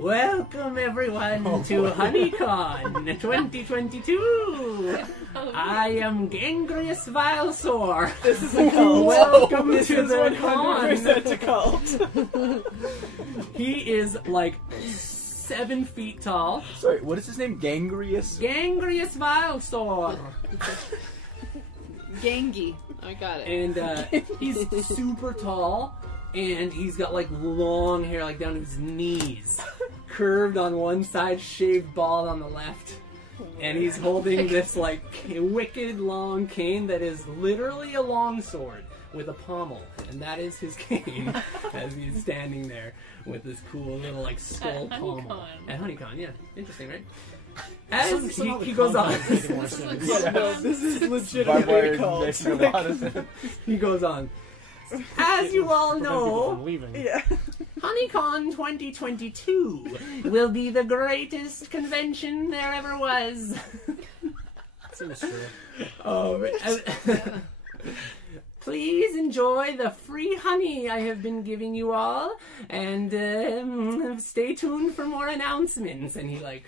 Welcome everyone to HoneyCon 2022. I am Gangrious Vilesore. This is a cult. Welcome this to is the 100% a cult. He is like 7 feet tall. Sorry, what is his name? Gangrious? Gangrious Vilesore. Gangy. I got it. And he's super tall. And he's got like long hair, like down to his knees, curved on one side, shaved bald on the left. And he's holding this like wicked long cane that is literally a long sword with a pommel, and that is his cane as he's standing there with this cool little like skull pommel. At HoneyCon, yeah, interesting, right? As he goes on, This is legitimately a cult. he goes on. As you all know, HoneyCon 2022 will be the greatest convention there ever was. Seems true. Please enjoy the free honey I have been giving you all, and stay tuned for more announcements. And he like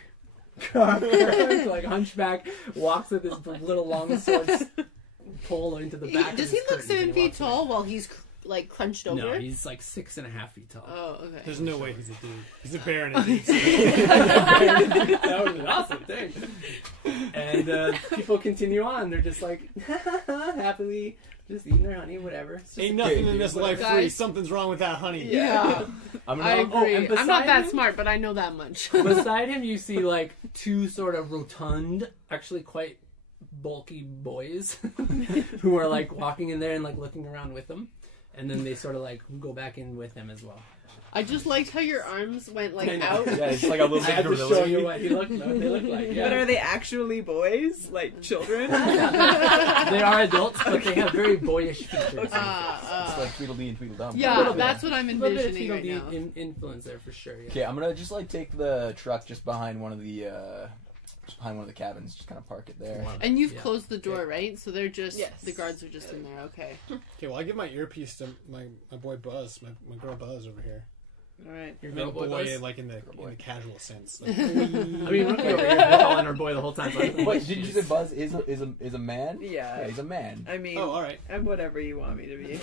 hunchback, walks with his little long sword pole into the back. Does he look 7 feet tall while he's like crunched over? No, he's like 6.5 feet tall. Oh, okay. There's no way he's a dude. He's a bear and a dude. That was an awesome thing. And people continue on. They're just like happily just eating their honey, whatever. Ain't nothing in this life free. Something's wrong with that honey. Yeah. I agree. And I'm not that him, smart, but I know that much. Beside him, you see like 2 sort of rotund, actually quite bulky boys who are like walking in there and like looking around with him. And then they sort of like go back in with him as well. I just liked how your arms went like out. Yeah, it's like a little I had to show gorilla. you what they look like. Yeah. But are they actually boys? Like children? They are adults, but they have very boyish features. It's like Tweedledee and Tweedledum. Yeah, that's what I'm A little bit of envisioning right now. influence there for sure. Yeah. Okay, I'm gonna just like take the truck just behind one of the cabins, just kind of park it there. And you've closed the door, right? So they're just the guards are just in there. Okay. Okay, well I give my earpiece to my boy Buzz, my girl Buzz over here. All right. I mean, boy, like in the casual sense. Like, I mean, Rookie over here been calling her boy the whole time. Wait, did you say Buzz is a man? Yeah. He's a man. I mean, all right. I'm whatever you want me to be. You're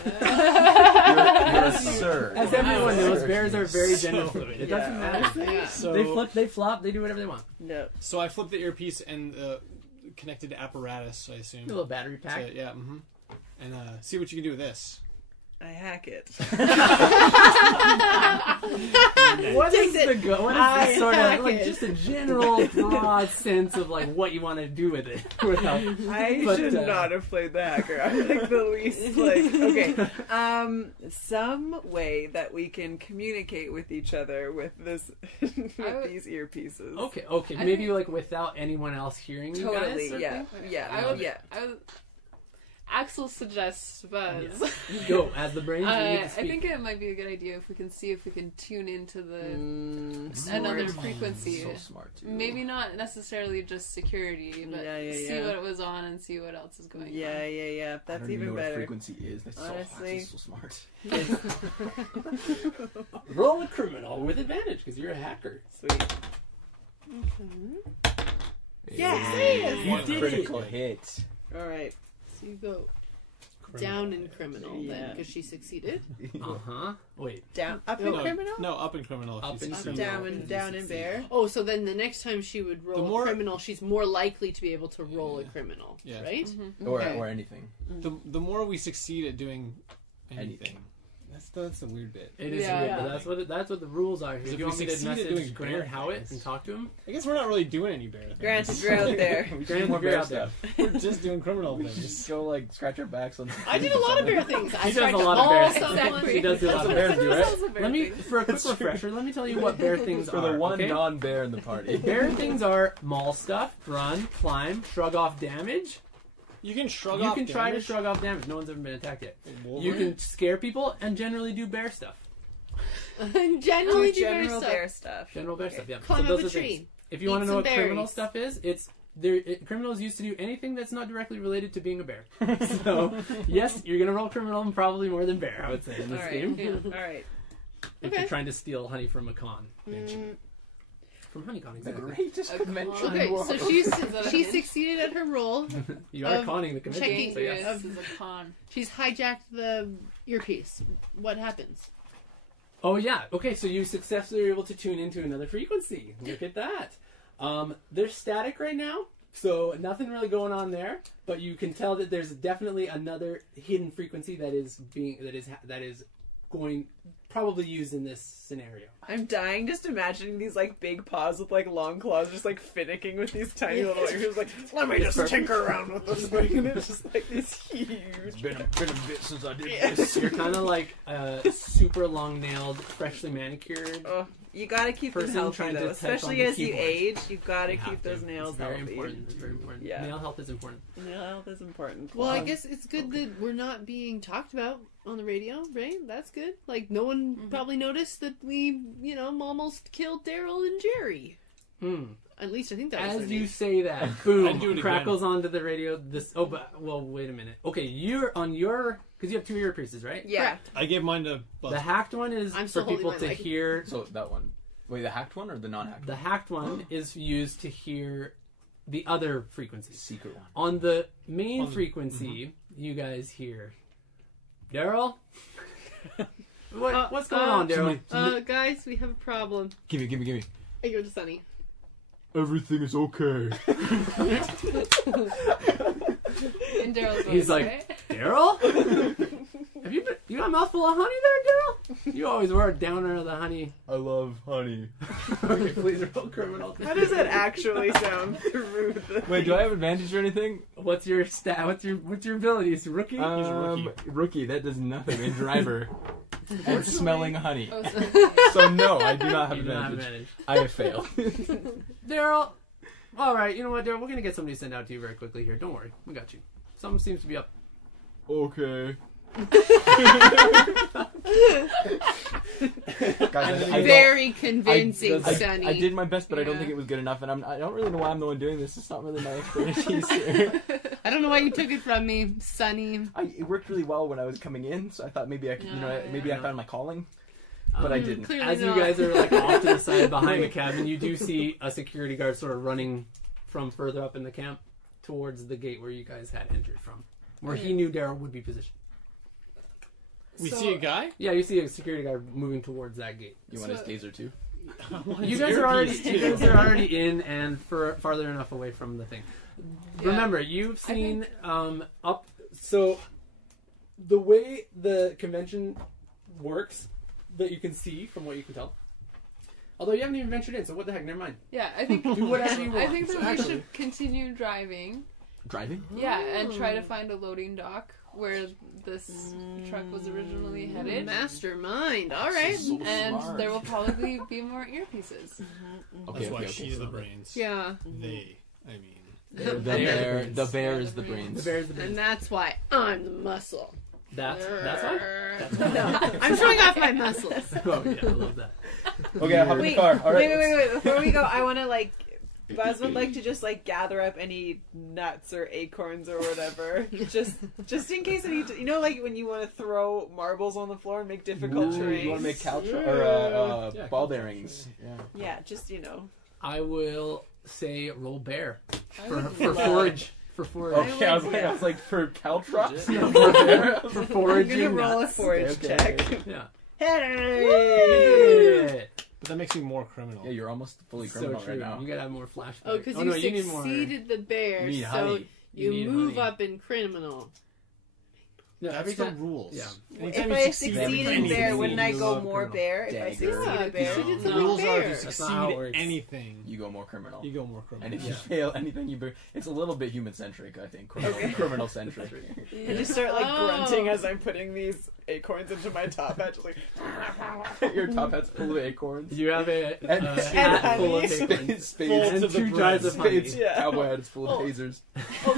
a sir. As everyone knows, bears are very gender fluid. It doesn't matter. Yeah. So They flip, they flop, they do whatever they want. No. So I flipped the earpiece and connected to apparatus, I assume. A little battery pack. So, yeah, and see what you can do with this. I hack it. What is the sort of like it. just a general broad sense of like what you want to do with it? I should not have played the hacker. I'm like the least like okay. Some way that we can communicate with each other with this with these earpieces. Okay. Maybe like without anyone else hearing you guys. Totally. Yeah. I would Axel suggests Buzz. Yeah. Go as the brains. I think it might be a good idea if we can see if we can tune into the another frequency. So smart too. Maybe not necessarily just security, but see what it was on and see what else is going on. Yeah. That's I don't even know better. What frequency is. That's Honestly. so smart. Roll a criminal with advantage because you're a hacker. Sweet. Yes, you did critical it. hit. All right. So you go down in criminal then because she succeeded. Wait. Up in criminal? No, up in criminal. Up in criminal. Down in bear. Oh, so then the next time she would roll a criminal, she's more likely to be able to roll a criminal, right? Mm-hmm. Or anything. The more we succeed at doing anything. That's the weird bit. It is weird, but that's what the rules are. If you want me to message Grant Howitt and talk to him, I guess we're not really doing any bear things. Grant, if you're out there. Grant, more if you're bear out there. stuff. We're just doing criminal We things. should just go like scratch our backs on. I did a lot of bear things. I She does tried a to lot of haul bear someone. things. She does do a lot of bears do, right? Let me, for a quick That's true. refresher, let me tell you what bear things For are. the one okay? non-bear in the party. Bear things are maul stuff, run, climb, shrug off damage. You can shrug You off can try to damage? shrug off damage. No one's ever been attacked yet. Wolverine? You can scare people and generally do bear stuff. Generally do general bear bear stuff. stuff. General bear stuff, yeah. Climb So up those a are things. tree. If you Eat want to know some what criminal berries. stuff is, criminals used to do anything that's not directly related to being a bear. So, yes, you're going to roll criminal and probably more than bear, I would say, in this game. All right. If you're trying to steal honey from a con. From Honeycon, The exactly. greatest convention in the Okay, world. so she succeeded at her role. You are conning the convention. checking- So yes. This is a con. She's hijacked the earpiece. What happens? Oh yeah. Okay, so you successfully were able to tune into another frequency. Look at that. They're static right now, so nothing really going on there. But you can tell that there's definitely another hidden frequency that is going probably used in this scenario. I'm dying just imagining these like big paws with like long claws just like finicking with these tiny little ears like, let me just tinker around with this thing, and it's just like this huge. It's been a bit since I did this. You're kind of like super long-nailed, freshly manicured. Oh, you gotta keep them Person healthy trying to though, type especially on the as you keyboard. age. You've gotta You have keep to. those nails It's very healthy. important. It's very important. Yeah. Nail health is important. Nail health is important. Well, I guess it's good that we're not being talked about on the radio, right? That's good. Like, no one probably noticed that we, almost killed Daryl and Jerry. At least I think that was their As you name. say that, I'd boom, do it crackles onto the radio. Wait a minute. Okay, you're on your, because you have two earpieces, right? Yeah. I gave mine to Buzz. The hacked one is I'm for still holding people my to mic. hear. So that one. Wait, the hacked one or the non-hacked The one? hacked one is used to hear the other frequencies. Secret one. On the main frequency, you guys hear Daryl. What's going on, Daryl? Guys, we have a problem. Gimme. I go to Sunny. Everything is okay. In Daryl's voice, He's like, right? Daryl? You got a mouthful of honey there, Daryl? You always were a downer of the honey. I love honey. Okay, please roll criminal. How does that actually sound through the... Wait, do I have advantage or anything? What's your stat? What's your abilities? Rookie? He's a rookie. Rookie, that does nothing. And driver. And smelling honey. Oh, so So no, I do not have You don't have advantage. advantage. I have failed. Daryl. All right, you know what, Daryl? We're gonna get somebody sent out to you very quickly here. Don't worry, we got you. Something seems to be up. Okay. Very convincing, I Sunny. I did my best, but I don't Yeah. think it was good enough, and I don't really know why I'm the one doing this. It's not really my expertise here. I don't know why you took it from me, Sunny. It worked really well when I was coming in, so I thought maybe I could, maybe I found my calling, but I didn't. Clearly As not. you guys are like off to the side behind the cabin, you do see a security guard sort of running from further up in the camp towards the gate where you guys had entered from, where he knew Daryl would be positioned. We see a guy? Yeah, you see a security guard moving towards that gate. You want his taser too? You guys are already in and farther enough away from the thing. Yeah. Remember, you've seen up. So the way the convention works, that you can see from what you can tell. Although you haven't even ventured in, so what the heck? Never mind. yeah, I think Do whatever you want. I think that So we actually- should continue driving. Driving? Yeah, and try to find a loading dock where this truck was originally headed. Mastermind. All right. So And smart. there will probably be more earpieces. That's why she's the brains. Yeah. They, I mean. The bear is the brains. The bear's the And brains. that's why I'm the muscle. That's why. No, I'm showing off my muscles. Oh yeah, I love that. Okay, I'll hop in the Wait, car. All right. wait. Before we go, I want to Buzz would like to just gather up any nuts or acorns or whatever, just in case any. When you want to throw marbles on the floor and make difficult terrain. You want to make ball bearings? Yeah. Yeah, just I will say roll bear for would forage. For forage. Okay, I was like for caltrops. For I'm foraging. gonna roll a nuts. forage Okay. check. Yeah. Hey! But that makes me more criminal. Yeah, you're almost fully So criminal true. right now. You gotta have more flashbacks. Oh, because no, you you need more. succeeded the bear, You need so honey. You need move honey. up in criminal. No, That's every the time. rules. Yeah. Anytime If you I succeed in anything, bear, wouldn't I you go love more criminal. bear if I Dagger. succeed Yeah, a bear? you did The not rules are bear. if you That's not how it succeed works. anything, You go more criminal. you go more criminal. And if you Yeah. fail anything, it's a little bit human-centric, I think. Criminal centric. I just start grunting as I'm putting these acorns into my top hat, just like. Your top hat's full of acorns. You have a And- hat full of honey. acorns. Spades And to the 2 jars of honey. Spades. Yeah. Cowboy hat is full of tasers. Who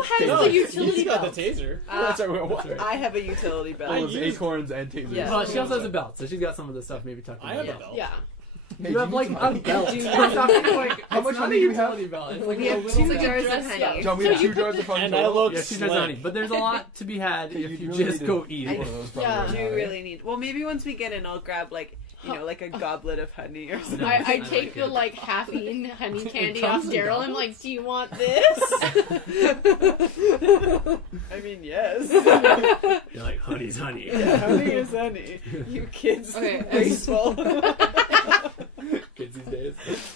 has No, the utility He's got belt? the taser. That's right. That's right. I have a utility Full belt. of acorns and tasers. Yeah. Well, she also has a belt, so she's got some of the stuff maybe tucked in. I have there. a belt. Yeah. Hey, You have like a belt. It's not like How much it's not honey a do we have? utility belt. It's like We a have little 2 bit. jars of honey. John, we have 2 jars of honey. And I look Yeah, she does slick. honey, but there's a lot to be had if you really just need go to eat do it. one of those probably Yeah. right Do now, you right? really need? Well, maybe once we get in, I'll grab like like a goblet of honey or something. I I take like the it. like half-eaten honey candy comes off in Daryl. I'm goblets? like, do you want this? I mean, yes. You're like, honey's honey. Yeah, honey is honey. You kids, Okay, wasteful. Kids these days.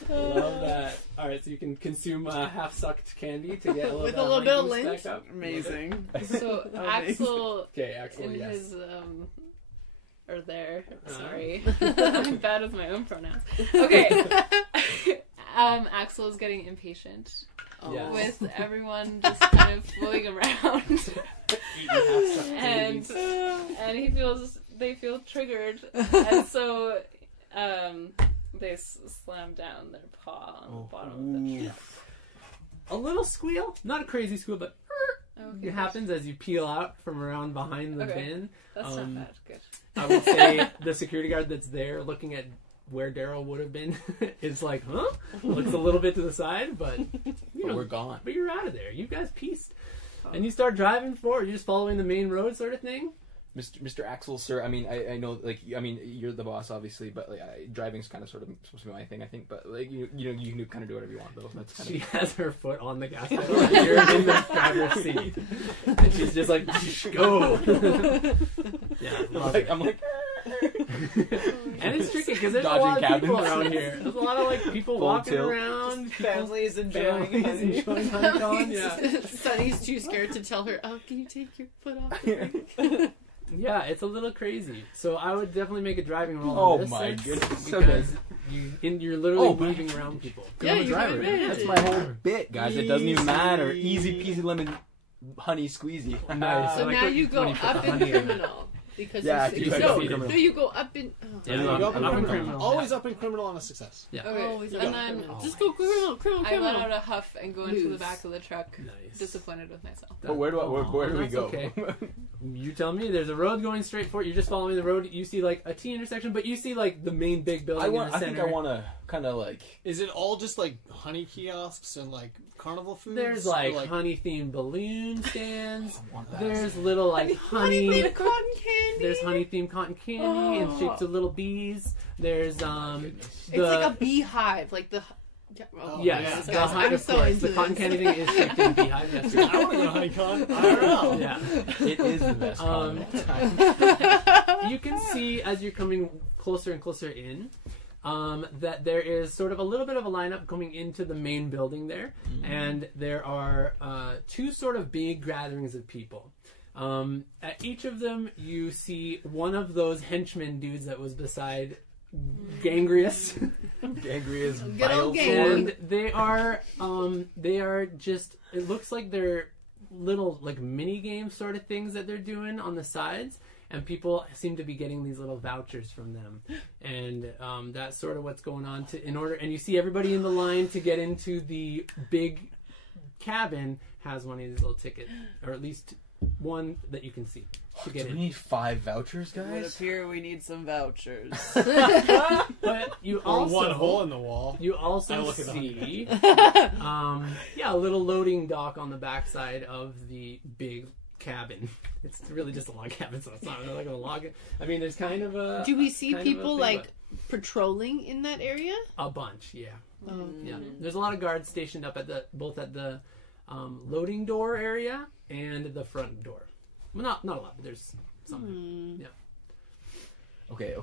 Love that. Alright, so you can consume half-sucked candy to get a little With bit a little of bit of honey lint. boost back up. Amazing. So Axel Okay, Axel, in yes. his or there. Uh-huh. Sorry, I'm bad with my own pronouns. Okay. Axel is getting impatient Yes. with everyone just kind of fooling around, Eating half-sucked and candies. they feel triggered, and so they slam down their paw on the bottom of the truck. A little squeal. Not a crazy squeal, but Okay, it happens as you peel out from around behind the Okay. bin. That's not bad. Good. I would say the security guard that's there looking at where Daryl would have been is like, huh? Looks a little bit to the side, but you know, We're gone. but you're out of there. You guys pieced. And you start driving forward. You're just following the main road sort of thing. Mr. Axel, sir. I mean, I know, like, I mean, you're the boss, obviously, but like, driving's kind of sort of supposed to be my thing, I think. But like, you know, you can kind of do whatever you want, though. That's kind She of. has her foot on the gas pedal. And you're in the driver's seat, and she's just like, go. Yeah, love it. I'm like. And it's tricky because there's a Dodging lot of people cabins. around here. There's a lot of like people Full walking tilt. around. Families enjoying Families honey. enjoying honeycomb. Yeah. Sunny's too scared to tell her, oh, can you take your foot off? Yeah, it's a little crazy. So I would definitely make a driving roll. Oh on this my sense, goodness. Because you're literally Oh, moving around people. Yeah, I'm a you driver. can That's manage my whole bit, guys. It doesn't even matter. Easy Easy. peasy lemon honey squeezy. Nice. So like now what you go when put up the in honey in. criminal. Because Yeah, you you no, go up in criminal. so you go up in... Oh. Yeah, You up go in up in criminal. Always up in criminal on a success. Yeah. Okay, Always and up in then criminal. Just go criminal. I let out a huff and go into the Lose. back of the truck, Nice. disappointed with myself. But where do we That's go? Okay. You tell me. There's a road going straight for it. You're just following the road. You see like a T intersection, but you see like the main big building in the I think center. I want to kind of like. Is it all just like honey kiosks and like carnival foods? There's Or, like honey themed balloon stands. I want that. There's little like honey. made cotton candy. There's honey themed cotton candy in Oh. shapes of little bees. There's It's like a beehive, like the... Yeah, Oh, yes, yeah. the Guys, honey, I'm of so course. into The cotton this. candy thing is shaped in beehive. Yes, I want to go to HoneyCon. I don't know. yeah. It is the best con of all time. You can see as you're coming closer and closer in that there is sort of a little bit of a lineup coming into the main building there, and there are two sort of big gatherings of people. At each of them, you see one of those henchmen dudes that was beside Gangrius. Gangrius, Good old vile gang. sword. And they are just, it looks like they're little like mini game sort of things that they're doing on the sides, and people seem to be getting these little vouchers from them, and that's sort of what's going on and you see everybody in the line to get into the big cabin has one of these little tickets, or at least one that you can see to get Do we in. need 5 vouchers, It would guys? appear we need some vouchers. But you Or also one hole in the wall. You I also look at the see, a little loading dock on the backside of the big cabin. It's really just a log cabin, so it's not like a log. I mean, there's kind of a. Do we see kind of a people thing, like patrolling in that area? but a bunch? Yeah, Oh. yeah. There's a lot of guards stationed up at both at the loading door area and the front door. Well, not a lot, but there's some. Yeah. Okay.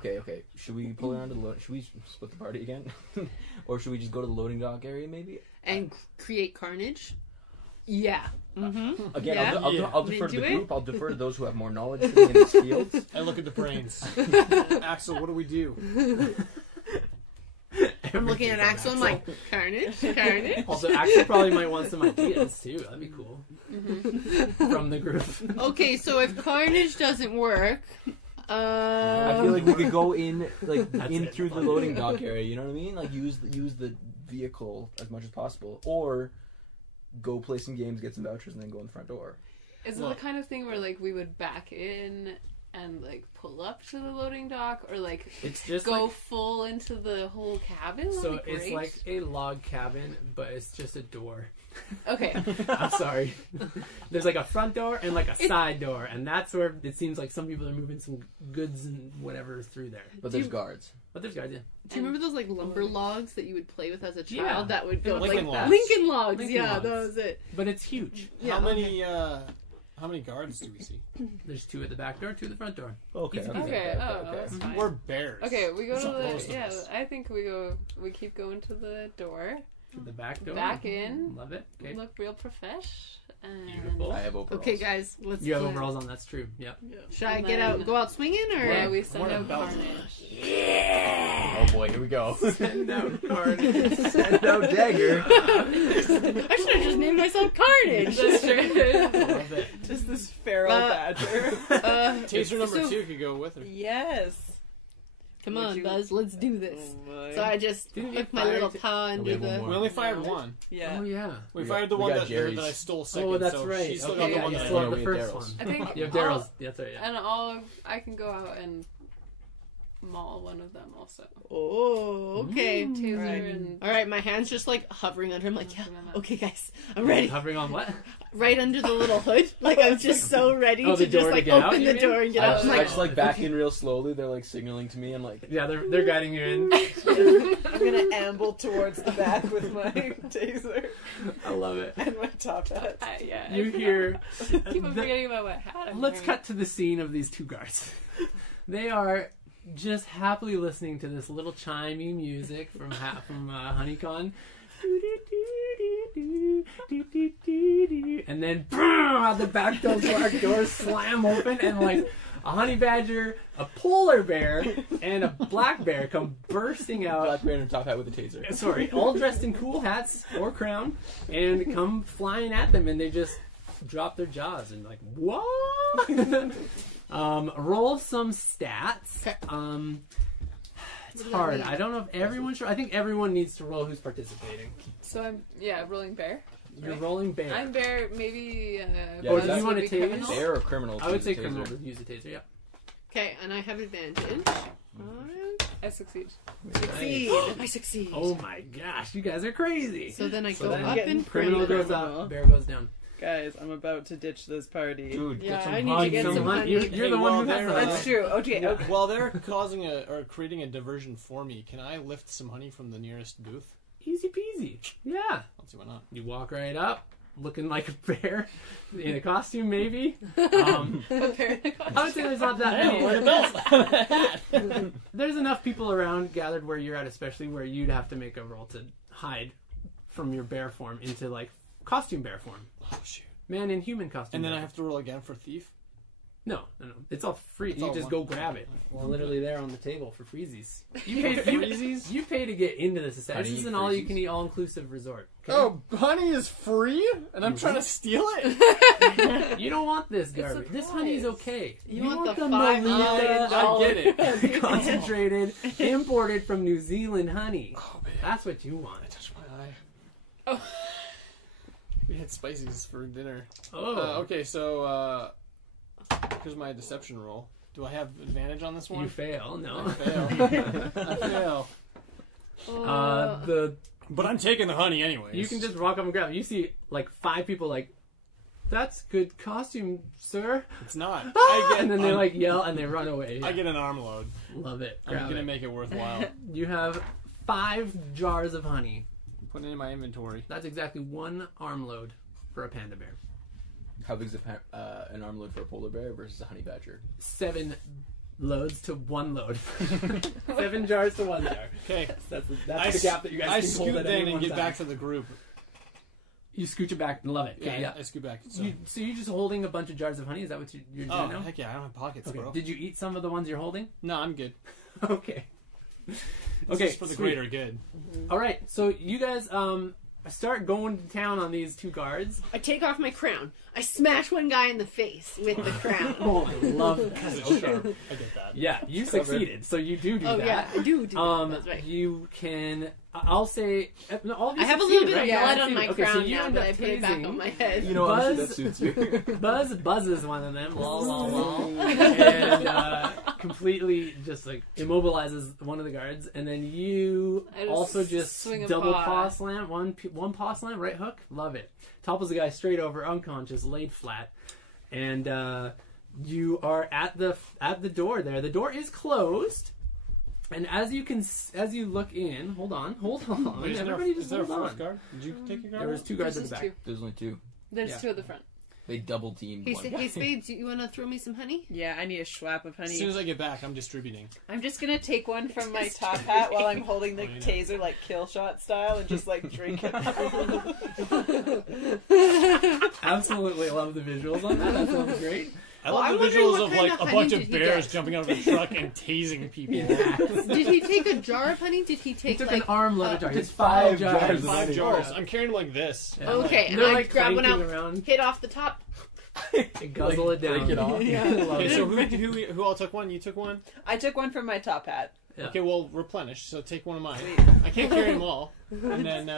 Should we pull around to the should we split the party again? Or should we just go to the loading dock area, maybe? And create carnage? Yeah. Mm-hmm. Again, Yeah. I'll defer to Into the it? group. I'll defer to those who have more knowledge than me in these fields. I look at the brains. Axel, what do we do? I'm looking at Axel. I'm like, carnage. Also, Axel probably might want some ideas too. That'd be cool. From the group. Okay, so if carnage doesn't work, I feel like we could go in, like, That's in it. through the loading dock area. You know what I mean? Like, use the vehicle as much as possible, or go play some games, get some vouchers, and then go in the front door. Is it the kind of thing where like we would back in and like pull up to the loading dock, or like It's just go like, full into the whole cabin? so That'd be it's great. like a log cabin, but it's just a door. Okay. I'm sorry. There's like a front door and like a side door, and that's where it seems like some people are moving some goods and whatever through there. But there's guards. But there's guys, yeah. Do you remember those like lumber logs that you would play with as a child? Yeah. That would go Lincoln like logs. Lincoln logs. Lincoln Yeah, logs. that was it. But it's huge. Yeah. How many guards do we see? There's 2 at the back door, 2 at the front door. Okay. Easy okay, peasy. Okay, okay, oh, okay. that's fine. We're bears. Okay, we go to Supposed the, to yeah, be. I think we keep going to the door, To the back door. back in, Love it. Okay. look real profesh, and Beautiful. I have overalls. Okay, guys, let's. You have play. overalls on, that's true. Yep. Should I And get then- out, go out swinging, or? yeah, we send What out about- carnage. Oh boy, here we go. Send out carnage. Send out dagger. I should have just named myself Carnage. That's true. Love it. Just this feral badger. Taser number so- 2 could go with her. Yes. Come Would on, you- Buzz, let's do this. Oh my. So I just Didn't put you my fire little to- paw we under have one the. more. We only fired one. Yeah. Oh, yeah. We We fired got- the we one got that Jerry's. that I stole second. Oh, that's so right. She still Okay, got yeah, the one you that still I have know the we had first Daryl's. one. I think You have I'll- Daryl's. That's right, yeah. And I can go out and maul one of them also. Oh, okay. Taser Right. and All right, my hand's just like hovering under him, like, yeah, Hovering on that. okay, guys, I'm ready. Hovering on what? Right under the little hood, like I'm just so ready Oh, to the door just to like get out, open you the mean? door and get I out. just, I'm I like, just like back in real slowly. They're like signaling to me. I'm like, Yeah, they're guiding you in. I'm gonna amble towards the back with my taser I love it. and my top hat. yeah. You hear. Keep on forgetting about what hat I'm Let's wearing. cut to the scene of these 2 guards. They are just happily listening to this little chimey music from Honeycon. And then out the back doors slam open, and like a honey badger, a polar bear, and a black bear come bursting out. black bear in a top hat with a taser. Sorry, all dressed in cool hats or crown, and come flying at them, and they just drop their jaws and like, what? Roll some stats. It's hard. I don't know if everyone should. I think everyone needs to roll who's participating. So I'm rolling bear. You're Right. rolling bear. I'm bear. Maybe. Yeah, Oh, is do that- you want to Maybe tase? criminal? Bear or criminal? I would say taser? criminal to use a taser. Yeah. okay, and I have advantage. I succeed. Succeed. I succeed. Oh my gosh, you guys are crazy. So then I So go then up and criminal pray. goes up, bear goes down. Guys, I'm about to ditch this party. Dude, Yeah, get some I need to honey. get some honey. You're the Hey, one well, who has they're, the uh, honey. That's true. Okay, okay. While they're causing or creating a diversion for me, can I lift some honey from the nearest booth? Easy peasy. Yeah. Let's see why not. You walk right up, looking like a bear, in a costume maybe. I would say there's not that many. There's enough people around gathered where you're at, especially where you'd have to make a roll to hide from your bear form into like costume bear form. Oh shoot! Man in human costume. And then bear I have to roll again for thief. No. It's all free. It's You all just one. go grab it. Well, It's literally there on the table for freezies. You pay to get into this society. Honey This is an freezies. all-you-can-eat, all-inclusive resort. Okay? Oh, honey is free, and I'm trying to steal it. You don't want this It's garbage. a This honey is prize. okay. You want the $5 Melita I get it. concentrated, imported from New Zealand honey. Oh man, That's what you want. I touched my eye. Oh. We had spices for dinner. Oh, Okay, so here's my deception roll. Do I have advantage on this one? you fail. No. I fail. I fail. The But I'm taking the honey anyways. you can just walk up and grab it. You see like 5 people like, that's good costume, sir. It's not. Ah! And then they like yell and they run away. I get an arm load. Love it. I'm Grab gonna it. make it worthwhile. You have 5 jars of honey. Put it in my inventory. That's exactly 1 arm load for a panda bear. How big is an arm load for a polar bear versus a honey badger? 7 loads to 1 load. 7 jars to 1 jar. Okay. That's the gap that you guys I can hold scoot at then any and one get time. back to the group. You scooch it back and love it. Okay, yeah. I scoot back. So, So you're just holding a bunch of jars of honey? Is that what you're doing oh now? heck yeah! I don't have pockets, Okay. bro. Did you eat some of the ones you're holding? No, I'm good. Okay. It's Okay. just for the sweet. greater good. All right. So you guys start going to town on these 2 guards. I take off my crown. I smash one guy in the face with the crown. Oh, I love that. It's sharp. I get that. Yeah, you Clever. succeeded. So you do Oh that. yeah, I do that. That's right. You can I'll say no, all of you I have a succeeded, little bit right? of Yeah, blood I on my succeeded. crown so you now end that up I put it back tasing. on my head. You know, honestly, that suits you. Buzz is one of them. Lol, lol, lol. And completely just like immobilizes one of the guards, and then you I just also just swing a double paw. paw slam, one paw slam, right hook. Love it. Topples the guy straight over, unconscious, laid flat, and you are at the door. There, the door is closed. And as you look in, hold on. Wait, Everybody is just there a hold fourth on. guard? Did you take your guard? There was 2 guards at There's the back. two. There's only 2. There's Yeah. 2 at the front. They double teamed Hey, one guy. hey, Spades, you want to throw me some honey? Yeah, I need a schwap of As honey. soon as I get back, I'm distributing. I'm just gonna take one from my top hat while I'm holding the Oh, yeah. taser like kill shot style and just like drink it. Absolutely love the visuals on that. That sounds great. I Well, love I'm the wondering visuals what of kind like of a honey bunch did of he bears get? jumping out of a truck and tasing people. Did he take a jar of honey? Did he He take took like an armload of uh, jars. It's It's 5 5 jars jars. of 5 jars. Yeah. I'm carrying them like this. Yeah. Okay, and They're I like grab one clanking out, around. hit off the top? And guzzle it down. break it off. Yeah. Okay, so who all took one? You took one? I took one from my top hat. Yeah. Okay, well, replenish. So take one of mine. Sweet. I can't carry them all. And then,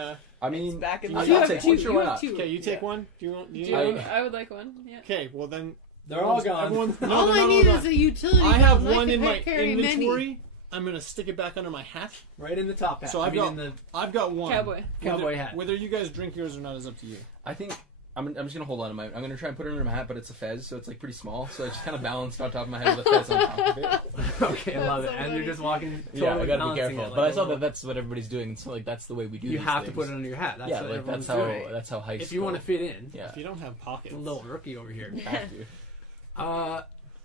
I mean, It's back in I'll the take top. one. Sure, why not? okay, you take Yeah. one. Do you want? Do you Do need you, one? I would like one. Yeah. Okay, well then. They're all gone. Everyone's, no, All they're I not need all is gone. a utility I have belt, and one I in can my carry inventory. many. I'm gonna stick it back under my hat. Right in the top hat. So I I've mean, got- in the I've got one. Cowboy. cowboy hat. Whether you guys drink yours or not is up to you. I think I'm just gonna hold on to my. I'm gonna try and put it under my hat, but it's a fez, so it's like pretty small. So it's just kind of balanced on top of my head with a fez on top of it. Okay, I love it. so And funny. you're just walking. Yeah, I totally gotta be balancing careful. it, like But I a saw little- that that's what everybody's doing. So like that's the way we do. You these have to things. put it under your hat. That's Yeah, what like everyone's that's how doing. that's how heist. If you want to fit in. Yeah. If you don't have pockets. A little rookie over here. You have to.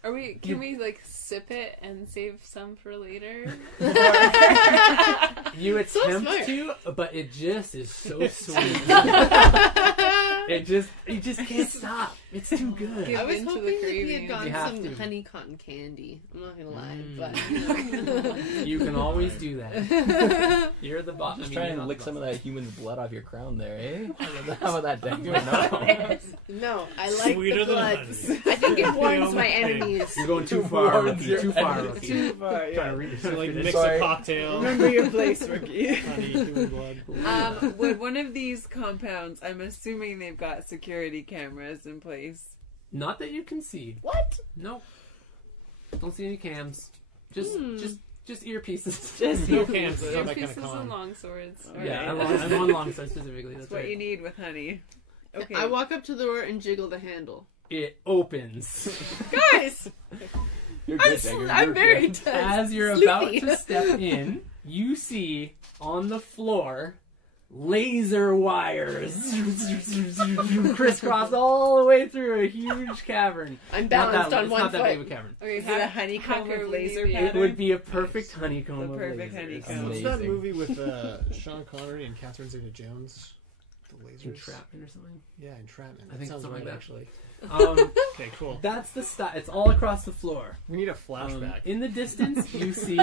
Are we? Can we like sip it and save some for later? You So attempt smart. to, but it just is so sweet. You just can't stop. It's too good. Give I was into the hoping that he craving. had gotten You have some to. honey cotton candy. I'm not gonna lie, but You can always do that. You're the boss. Just try and lick some of that human's blood off your crown there, eh? How about that, Dan? No. no, I like Sweeter the than blood. honey. I think it warms the my only thing. enemies. You're going too far. Warns Rookie. your Too far, enemies. Rookie. Too far, Trying to yeah. read So like mix Sorry. a cocktail. Remember your place, rookie. Honey, human blood. Would one of these compounds, I'm assuming they've got security cameras in place. Not that you can see. What? Nope. Don't see any cams. Just earpieces. Just No cans. It's Ear not that kind of pieces and con. long swords. Yeah, Alright. I'm on long side specifically. That's That's what right. you need with honey. Okay. I walk up to the door and jiggle the handle. It opens. Guys, You're good, Dagger. I'm You're very good. As you're sleepy. about to step in, you see on the floor laser wires crisscross all the way through a huge cavern. I'm balanced on it's one not that big foot. of a cavern. Okay, Is it a honeycomb hacker of would laser be the- It pattern? would be a perfect honeycomb. The of perfect lasers. honeycomb. What's Amazing. that movie with Sean Connery and Catherine Zeta-Jones? The lasers. Entrapment or something. Yeah, entrapment. I think sounds something like right, that. actually. Okay, cool. That's the style. It's all across the floor. We need a flashback. In the distance, you see.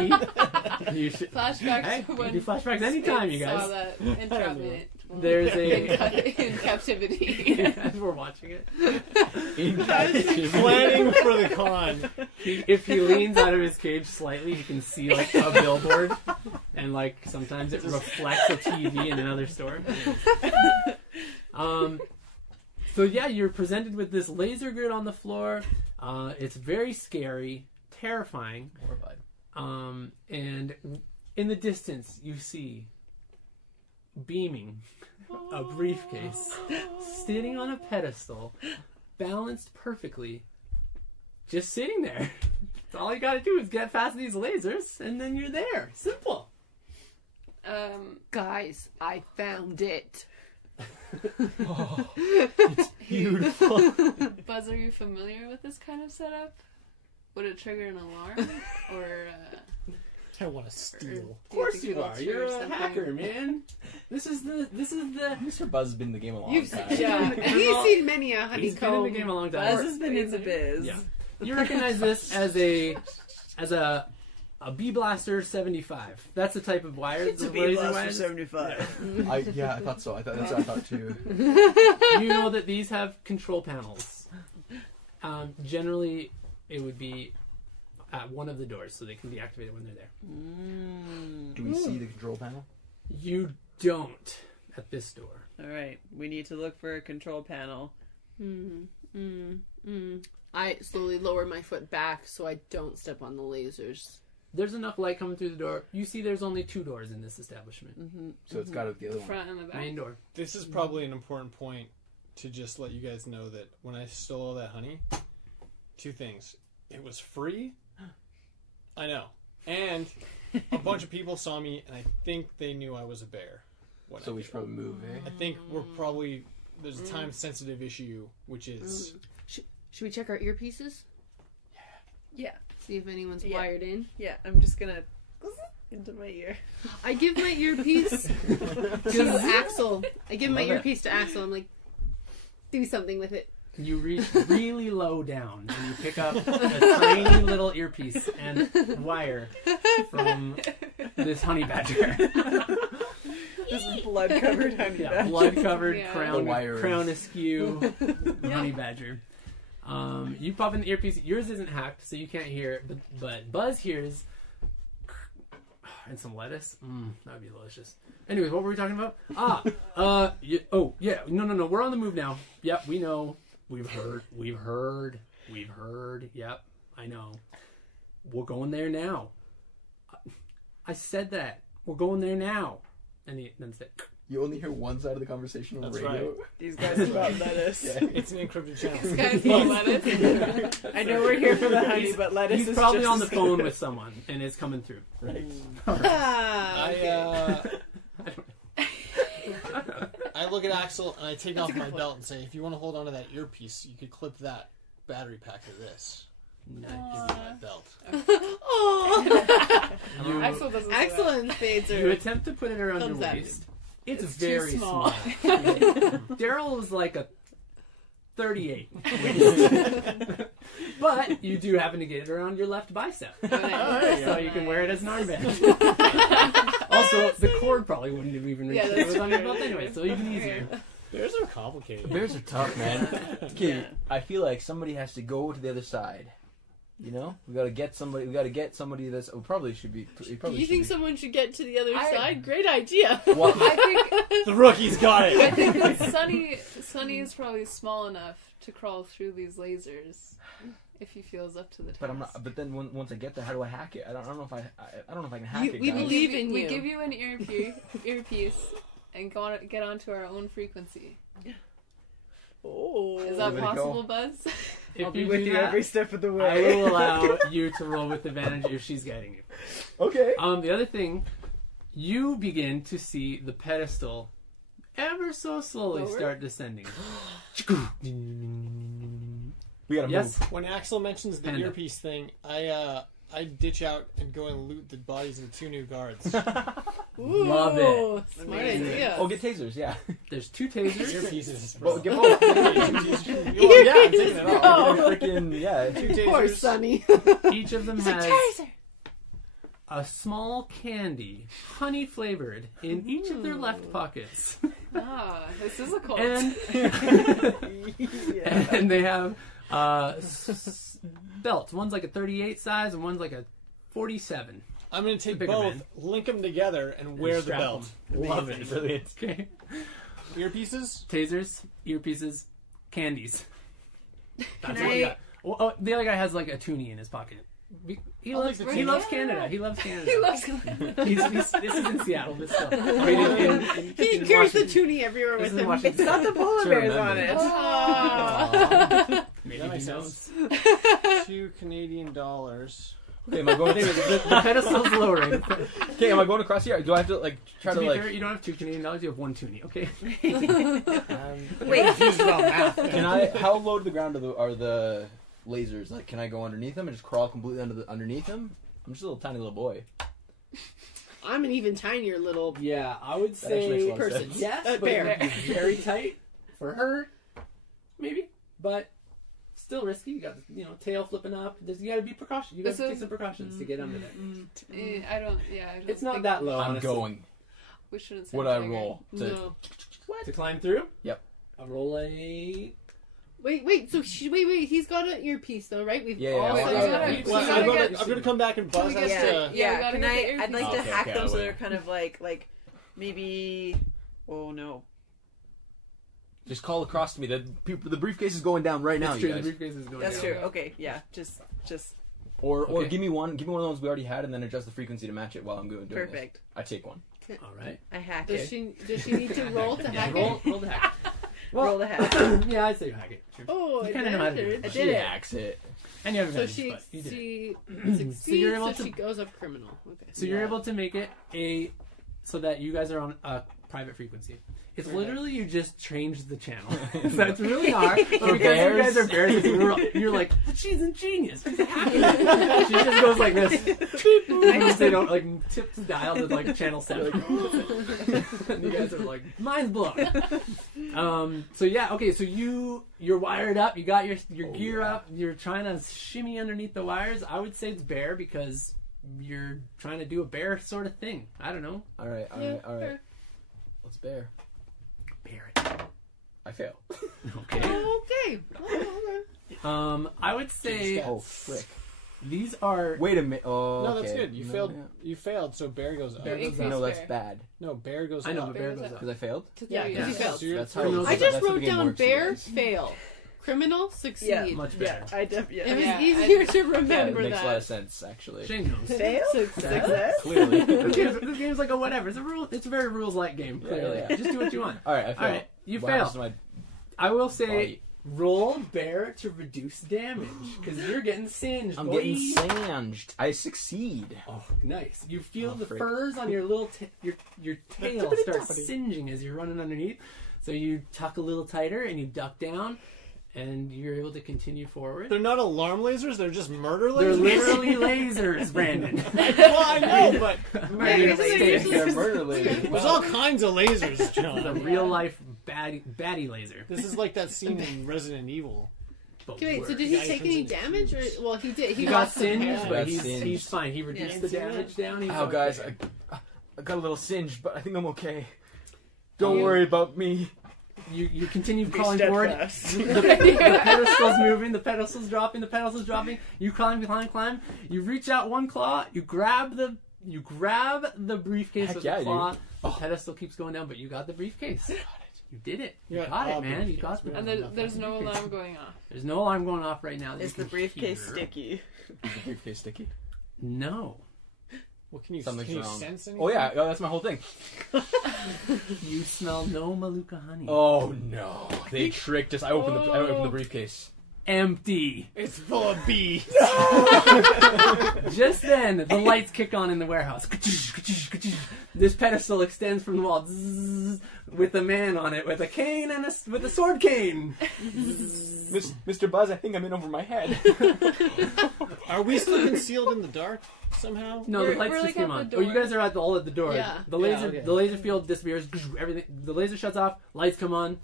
You should, Flashbacks hey, to you when can do flashbacks anytime, you Saw guys. that entrapment. There's a. in captivity. As we're watching it. Planning for the con. If he leans out of his cage slightly, he can see like a billboard, and like sometimes it reflects a TV in another store. So yeah, you're presented with this laser grid on the floor. It's very scary, terrifying. Horrified. And in the distance, you see beaming a briefcase sitting on a pedestal, balanced perfectly, just sitting there. All you gotta do is get past these lasers, and then you're there. Simple. Guys, I found it. It's beautiful. Buzz, are you familiar with this kind of setup? Would it trigger an alarm? Or I want to steal. Of course you are. You're a hacker, man. This is the. Mr. Buzz has been in the game a long You've time. yeah, and he's seen many a He's been in honeycomb. the game a long Buzz time. has been in the biz. Yeah. You recognize this as a B Blaster 75. That's the type of wire. It's a the laser B-Blaster wires. 75. I thought so. That's what I thought too. You know that these have control panels. Generally, it would be at one of the doors, so they can be activated when they're there. Do we see the control panel? You don't at this door. All right, we need to look for a control panel. I slowly lower my foot back so I don't step on the lasers. There's enough light coming through the door. You see there's only 2 doors in this establishment. So it's got to be the other one. Front and the back. Main door. This is probably an important point to just let you guys know that when I stole all that honey, 2 things. It was free. I know. And a bunch of people saw me, and I think they knew I was a bear. So we should probably move, eh? I think we're probably... There's a time-sensitive issue, which is... Should we check our earpieces? Yeah. See if anyone's wired in. Yeah, I'm just gonna into my ear. I give my earpiece to Axel. I give my earpiece to Axel. I'm like, do something with it. You reach really low down and you pick up a tiny little earpiece and wire from this honey badger. This is blood-covered honey badger. Blood-covered, Yeah. crown askew honey badger. You pop in the earpiece. Yours isn't hacked, so you can't hear it. But Buzz hears. And some lettuce. That would be delicious. Anyways, what were we talking about? No. We're on the move now. Yep, we know. We've heard. Yep, I know. We're going there now. I said that. We're going there now. And then said. You only hear one side of the conversation on the That's radio. right. These guys are about lettuce. Yeah. It's an encrypted channel. This guy's about lettuce. I know we're here for the honey, but lettuce He's is probably just on the as phone good. with someone, and it's coming through. Right. I look at Axel and I take off my belt and say, if you want to hold on to that earpiece, you could clip that battery pack to this. Nice. Give me my belt. Axel doesn't say Axel that. and Spades You are... attempt to put it around Comes your at waist. It's It's too very small. Daryl is like a 38. But you do happen to get it around your left bicep. So you can wear it as an armband. Also, the cord probably wouldn't have even reached Yeah, it. It was on your belt anyway, so even easier. Bears are complicated. Bears are tough, man. Okay, I feel like somebody has to go to the other side. You know, we gotta get somebody. We gotta get somebody that's. Oh, probably should be. Do you think so? someone should get to the other side? Great idea. Well, I think The rookie's got I it. think that Sunny is probably small enough to crawl through these lasers if he feels up to the task. but I'm not. But then once I get there, how do I hack it? I don't know if I don't know if I can hack it. we guys. believe in We you. give you an earpiece and get onto our own frequency. Oh. Is that Give it a possible, go. Buzz? If I'll be you with do you that, every step of the I way. will allow you to roll with advantage if she's guiding you. Okay. The other thing, you begin to see the pedestal ever so slowly Lower? start descending. We gotta Yes. move. When Axel mentions the Panda. earpiece thing, I ditch out and go and loot the bodies of the 2 new guards. Ooh, Love it. Smart Amazing. idea. Oh, get tasers. Yeah. There's 2 tasers. Earpieces. Well, Bro. get both. Well, yeah, I'm taking it all. Freaking yeah. 2 Poor tasers. Sonny. Each of them has a small candy, honey flavored, in each of their left pockets. This is a cult. And Yeah. and they have belts. One's like a 38 size and one's like a 47. I'm going to take Bigger both, man. link them together, and wear the strap belt. them. Love it. Brilliant. Okay. Earpieces? Tasers, earpieces, candies. That's Can what we I- got. Well, the other guy has like a toonie in his pocket. He I'll loves, take the he toonie. loves Canada. He loves Canada. He loves He's, this is in Seattle, but still. He carries the toonie everywhere with him. It's got the polar Sure, bears on remember. it. Maybe That makes he sense. knows. $2 Canadian. Okay, am I going? The pedestal's lowering. Okay, am I going across here? Do I have to like try To to be like? fair, you don't have $2 Canadian, you have 1 toonie, okay? Wait, he's about math. Can I? How low to the ground are the lasers? Like, can I go underneath them and just crawl completely underneath them? I'm just a little tiny little boy. I'm an even tinier little Yeah, I would That actually makes a lot of person. sense. yes, A but bear. it'd be very tight for her, maybe, but still risky. You got tail flipping up. You got to be precaution. You got to This take is- some precautions to get under there. I don't It's not think that low. I'm honestly. going. We shouldn't say Would I bigger. roll? No. To climb through. Yep. I roll a. Wait. So wait. He's got an earpiece though, right? We've Yeah, all yeah, got I an want- earpiece. Well, I'm gotta going to come back and buzz Can we us get to... Yeah, we Yeah, gotta can get the I'd earpiece. like to Okay, hack okay, them I so will. they're kind of like maybe. Oh no. Just call across to me. The briefcase is going down right now, That's you true. guys. The briefcase is going That's down. true. Okay, yeah. Just Or Okay. give me one of the ones we already had, and then adjust the frequency to match it while I'm doing this. perfect. I take one. All right. I hack Does it. she need to roll to hack it? Roll the hack. Roll the hack. Yeah, I'd say you hack it. Sure. Oh, You kinda know how to do it. I She did it. hacks it. And you have So advantage, but you did it. she succeeds, So you're able so to- she goes up criminal. Okay. So you're able to make it so that you guys are on a private frequency. It's literally you just changed the channel. So it's really hard. But because you guys are bears, you're like, but she's a genius. She's a hacker. She just goes like this. They don't like tips the dial to like channel 7. And you guys are like, mind's blown. So yeah, okay. So you're wired up. You got your gear up. You're trying to shimmy underneath the wires. I would say it's bear because you're trying to do a bear sort of thing. I don't know. All right. Fair. Let's bear. Bear it. I fail. Okay. Okay. I would say Oh, frick. these are. Wait a minute. Oh, No, that's okay. good. You No, failed. yeah. You failed. So bear goes up. Bear goes up. No, that's Bear. bad. No, bear goes I know, up. but bear goes up. Because I failed? Yeah, because you failed. So you're That's three. how- I That's just how the wrote game down works, you bear, guys. fail. Criminal, succeed. Yeah. Much Yeah, better. I def. Yeah. It was Yeah, easier to Yeah, remember it makes a lot of that. sense, actually. Shane knows. Fail. Success. Clearly. This game's like a whatever. It's a very rules-like game. Clearly, Yeah. just do what you want. All right, I fail. All right, you What fail. happens to my I will say, body? roll bear to reduce damage because you're getting singed. I'm boy. getting singed. I succeed. Oh, nice. You feel Oh, the frick. furs on your little your tail start singeing as you're running underneath. So you tuck a little tighter and you duck down, and you're able to continue forward. They're not alarm lasers. They're just murder lasers. They're literally lasers, Brandon. Well, I know, but Made a because mistake. They're murder lady. there's all kinds of lasers, It's a John. real life baddie laser. This is like that scene in Resident Evil. But Okay, wait, so worse. did he Guy take comes any in damage? Or, cubes. well, he did. He got lost some singed, hair. but Got he's singed. fine. He reduced the damage down. He's Oh, guys, okay. I got a little singed, but I think I'm okay. Don't worry about me. You continue Be crawling forward. steadfast. The pedestal's moving, the pedestal's dropping, the pedestal's dropping. You climb. You reach out one claw, you grab the briefcase Heck with yeah, the claw. dude. The pedestal keeps going down, but you got the briefcase. You did it. You Yeah, got it, all man. You briefcase, got man. it. And there's no alarm going off. There's no alarm going off right now. that Is you the can briefcase hear. sticky? Is the briefcase sticky? No. What can you? Something's can you wrong. sense anything? Oh yeah, that's my whole thing. You smell no Maluka honey. Oh no, they tricked us. I opened the briefcase. Empty. It's full of bees. Just then, the lights kick on in the warehouse. This pedestal extends from the wall zzz, with a man on it with a cane and with a sword cane. Mr. Buzz, I think I'm in over my head. Are we still concealed in the dark somehow? No, We're- the lights we're, just like, came at on. the Oh, you door. guys are all at the door. Yeah. The laser, okay. the laser field disappears. Everything. The laser shuts off. Lights come on,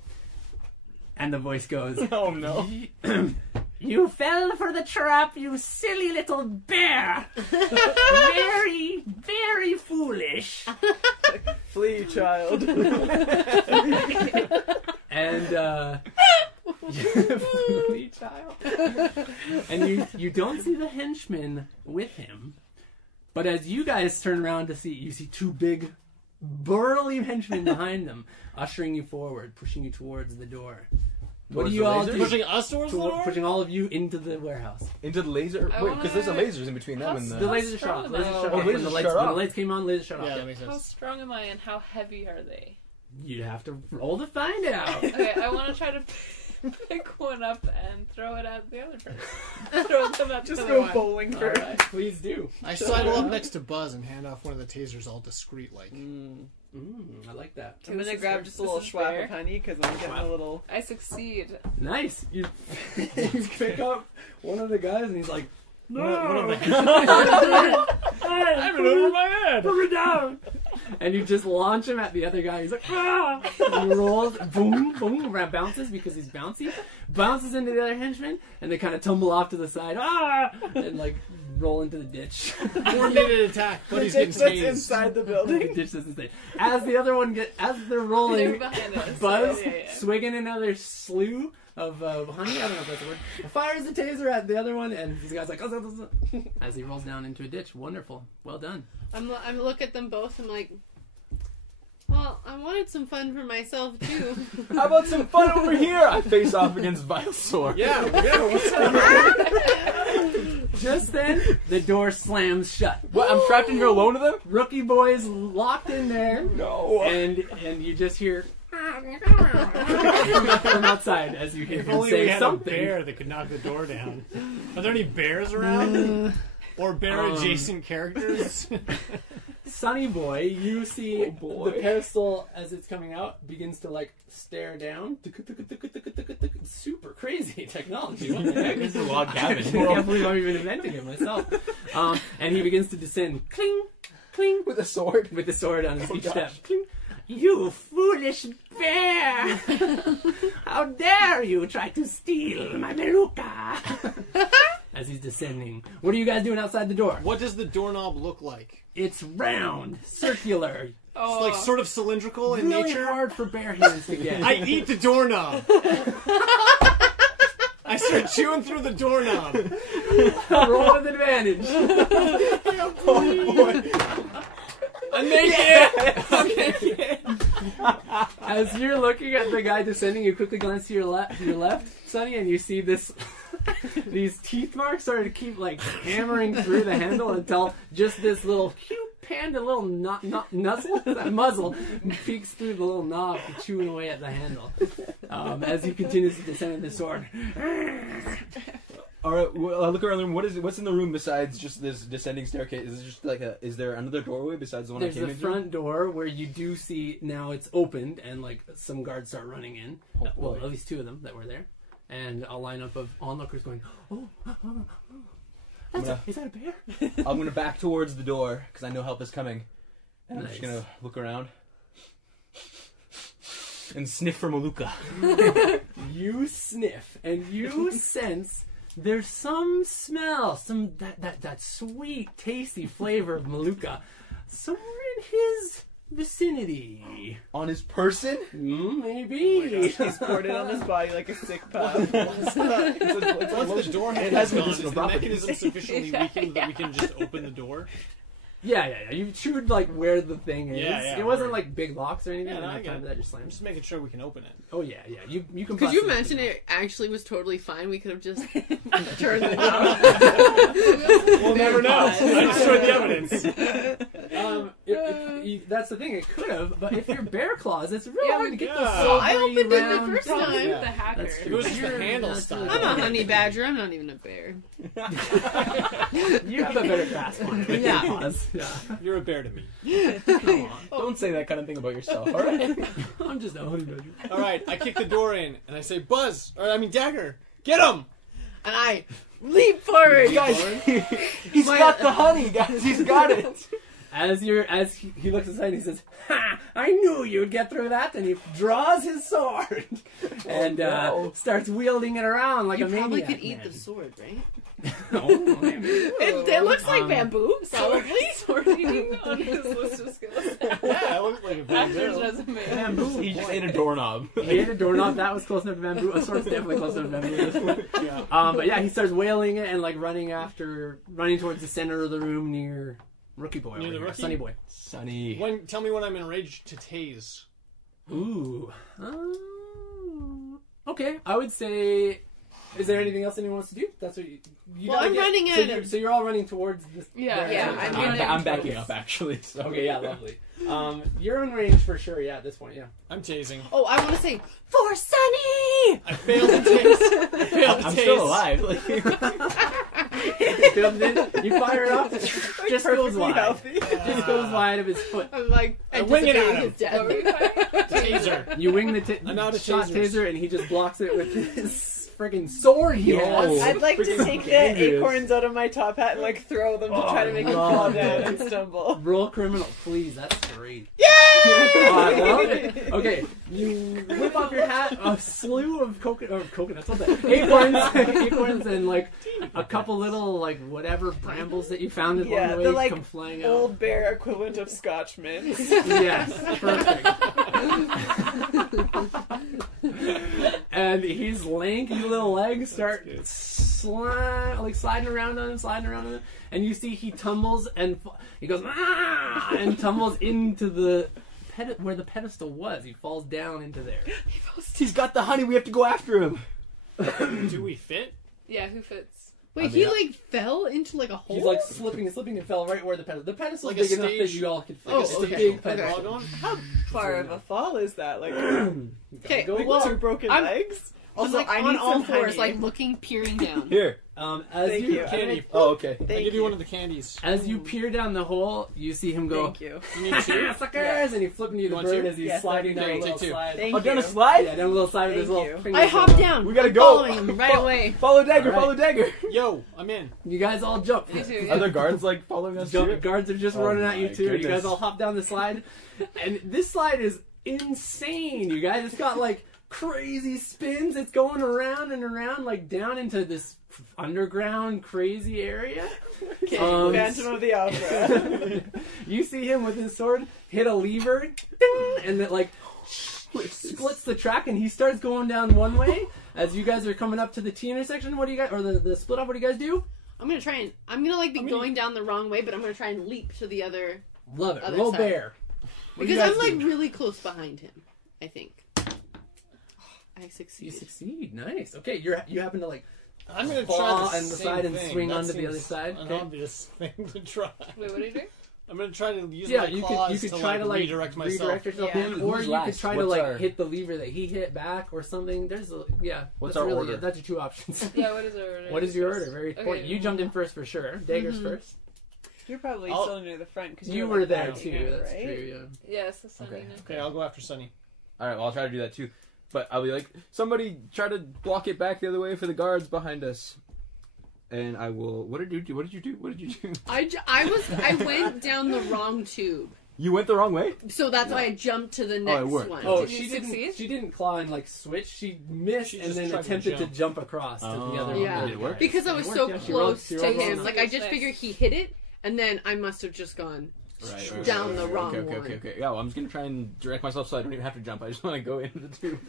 and the voice goes, Oh no. "You fell for the trap, you silly little bear. Very, very foolish." Flee, child. And Flee, child. And you don't see the henchman with him, but as you guys turn around to see, you see two big, burly henchmen behind them, ushering you forward, pushing you towards the door. What do Towards you the all lasers? do? Pushing us towards the door? Pushing all of you into the warehouse. Into the laser? I Wait, because there's a wanna- lasers in between them and The the. lasers shut off. strong Lasers am I? shut Oh, off. lasers When the shut lights, when the off. lights came on, lasers shut Yeah, off. that makes How sense. strong am I and how heavy are they? You have to roll to find out. Okay, I want to try to pick one up and throw it at the other person. Throw them at Just the go one. bowling All first. right, please do. I sidle up next to Buzz and hand off one of the tasers all discreet like. I like that. I'm gonna This is grab where- just a this little is schwap where- of honey because I'm getting a little. I succeed. Nice. You pick up one of the guys and he's like, One of the I'm over my head. Put me down. And you just launch him at the other guy. He's like, ah! And he rolls, boom, boom, bounces because he's bouncy. Bounces into the other henchman, and they kind of tumble off to the side, ah! And like roll into the ditch. coordinated attack, but he's getting That's tased. inside the The building. ditch doesn't stay. As the other one as they're They're rolling, behind us. Buzz Yeah. swigging another slew of honey. I don't know if that's a word. Fires the taser at the other one, and this guy's like, as he rolls down into a ditch. Wonderful. Well done. I'm look at them both. I'm like, Well, I wanted some fun for myself too. How about some fun over here? I face off against Vilesaur. Yeah, what's up? Just then, the door slams shut. What? I'm trapped in here alone with them? Rookie boy's locked in there. No. And you just hear from outside as you hear If him only we say had something. a bear that could knock the door down. Are there any bears around? Or bear-adjacent characters? Sunny boy, you see Oh, boy. the pedestal as it's coming out begins to like stare down. Super crazy technology. What the heck? This is a log I cabin. can't believe I'm even inventing it myself. And he begins to descend, cling, cling, With a sword? with the sword on his each gosh. step. Cling. You foolish bear! How dare you try to steal my Meluka? As he's descending. What are you guys doing outside the door? What does the doorknob look like? It's round, circular, It's like sort of cylindrical in really nature. hard for bear hands to get. I eat the doorknob. I start chewing through the doorknob. Roll with advantage. Oh, boy. I'm making it. As you're looking at the guy descending, you quickly glance to your left, Sonny, and you see this. These teeth marks started to keep like hammering through the handle until just this little cute panda little muzzle peeks through the little knob, chewing away at the handle. As he continues to descend with his sword. All right, well, I look around the room. What's in the room besides just this descending staircase? Is it just like is there another doorway besides the one There's I came the into? front door where you do see now it's opened and like some guards start running in. Oh, Well, boy. at least two of them that were there, and a lineup of onlookers going, is that a bear? I'm gonna back towards the door because I know help is coming, and I'm just Nice. gonna look around and sniff for Meluka. You sniff and you sense there's some smell, some that sweet, tasty flavor of Meluka somewhere in his vicinity. On his person? Maybe. He's poured it on his body like a sick pup. Once the door It has gone, is medicinal the properties. mechanism sufficiently weakened that we can just open the door? Yeah. You chewed like where the thing is. Yeah, It wasn't word. like big locks or anything. Yeah, no, and I that get time it. that just I'm slams. just making sure we can open it. Oh yeah. You can. Could bust you it mention open. it actually was totally fine? We could have just turned it off. We'll never know. I destroyed the evidence. That's the thing. It could have, but if you're bear claws, it's really Yeah, hard to get yeah. those. Well, I silvery opened it the round first things. time. Yeah. The hacker. That's It true. was just the You're handle not style. really I'm a good. honey badger. I'm not even a bear. You have a better grasp on it. with Yeah. your claws. Yeah. You're a bear to me. Come on. Don't say that kind of thing about yourself, all right? I'm just a honey badger. All right, I kick the door in and I say, Dagger, get him! And I leap forward. He's got the honey, guys. He's got it. As he looks aside, he says, "Ha! I knew you'd get through that." And he draws his sword and no. starts wielding it around like You a maniac. probably could eat man. the sword, right? Oh, maybe. It looks like bamboo, probably. Sword eating on his list of skills. Yeah, it looks like a Actor's bamboo. resume. Bamboo. He just ate a doorknob. He ate a doorknob. That was close enough to bamboo. A sword's definitely close enough to bamboo at this point. Yeah. But yeah, he starts wailing it and like running towards the center of the room near Rookie Boy. Near over the here. Rookie? Sunny Boy. Sonny. Tell me when I'm enraged to tase. Ooh. Okay, I would say. Is there anything else anyone wants to do? That's what you Well, gotta I'm running so at you're, him. so you're all running towards this. Yeah, there. yeah, I'm I'm running I'm backing towards- up, actually. So. Okay, yeah, lovely. You're in range for sure. Yeah, at this point, yeah. I'm tasing. Oh, I want to say, for Sunny! I failed to tase. I failed to I'm tase. still alive. Like, You fire it off. Just goes wide. healthy. Just goes wide of his foot. I'm like, I wing it at anticipating him. his death. Taser. You wing the I'm out of shot tasers. taser, and he just blocks it with his friggin' sword he has. I'd like to Freaking take the dangerous. acorns out of my top hat and like throw them to try to make them no. fall down and stumble. Roll criminal, please. That's great. Yay! Okay, you whip off your hat, a slew of coconuts, what's that? Acorns, and like a couple little like whatever brambles that you found along Yeah, the way the like come flying out. old bear equivalent of Scotch mints. Yes, perfect. And his lanky little legs start sliding around on him, and you see he tumbles and he goes and tumbles into the where the pedestal was. He falls down into there. He's got the honey. We have to go after him. Do we fit? Yeah, who fits? Wait, he like fell into like a hole. He's like slipping and fell right where the pedestal. The pedestal's Like a big enough that stage? you all could fit. Oh, It's a okay. big pedestal. Okay. How far of a fall is that? Like, Okay, Go like well, 2 broken I'm- legs? I'm Also, like I on need all some fours, honey. like looking, peering down. Here. As Thank you you. Candy. Oh, okay. I Thank give you one of the candies. As you peer down the hole, you see him go, Thank you. You need 2? suckers, and he flipping you the Want bird two? as he's Yes, sliding down a that'd be little great. Take two. slide. Thank Oh, you. down a slide? Yeah, down a little slide with his Thank little you. fingers. I hopped down. We gotta I'm go. following him right away. Follow Dagger. All right. Follow Dagger. Yo, I'm in. You guys all jump. Me too. Are there guards like following us? too? Guards are just Oh running at you my too. You goodness. guys all hop down the slide, and this slide is insane. You guys, it's got like crazy spins. It's going around and around, like down into this underground crazy area. Okay, Um, Phantom of the Opera. You see him with his sword hit a lever, ding, and it like splits the track, and he starts going down one way. As you guys are coming up to the T intersection, what do you guys, or the split off? What do you guys do? I'm gonna like be going down the wrong way, but I'm gonna try and leap to the other Love it. Other Roll side. bear. What do you because guys I'm like do? really close behind him. I think I You succeeded. succeed. Nice. Okay, you happen to like I'm gonna Claw try and the same side and thing. swing That onto the seems other side. An Okay. obvious thing to try. Wait, what are you doing? I'm gonna try to use Yeah, my you claws could try to like redirect myself. yourself Yeah. in, or Who's you could last? try to What's like our- hit the lever that he hit back or something. There's a What's that's our really order? it. That's your two options. Yeah, what is our order? What is your order? Very Okay. important. You jumped in first for sure. Dagger's first. You're probably I'll- still near the front because You were there backing too. out, That's right? true. Yeah. Yes, that's Okay. Okay, I'll go after Sunny. All right. Well, I'll try to do that too. But I'll be like, somebody try to block it back the other way for the guards behind us. And I will. What did you do? What did you do? What did you do? I went down the wrong tube, You went the wrong way. so that's why I jumped to the next worked. one. Oh, Did you succeed? she didn't claw and like switch. She missed She and just then tried to attempted to jump. jump across to the Oh. other Yeah. one. Did it work? Because I was It so worked, yeah. She rolled- close she to rolled him, on like it. I just figured he hit it, and then I must have just gone Right, down the wrong okay, one. Okay. Yeah, well, I'm just gonna try and direct myself so I don't even have to jump. I just want to go into the tube.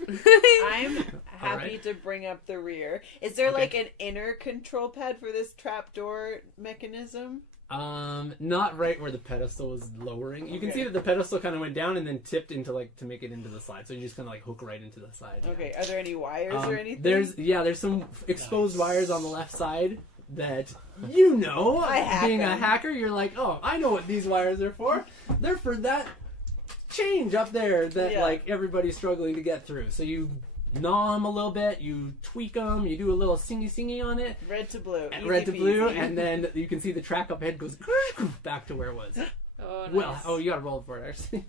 I'm happy right. to bring up the rear. Is there Okay. like an inner control pad for this trapdoor mechanism? Not right where the pedestal was lowering. You can Okay. see that the pedestal kind of went down and then tipped into like to make it into the slide. So you just kind of like hook right into the side. Okay, are there any wires or anything? There's some exposed wires on the left side that you know. I hack being a them. hacker, you're like, oh, I know what these wires are for. They're for that change up there that Yeah. like everybody's struggling to get through. So you gnaw them a little bit, you tweak them, you do a little singy on it. Red to blue. And Easy red to blue, peasy. and then you can see the track up ahead goes back to where it was. Oh, nice. Well, oh, you gotta roll for it, actually.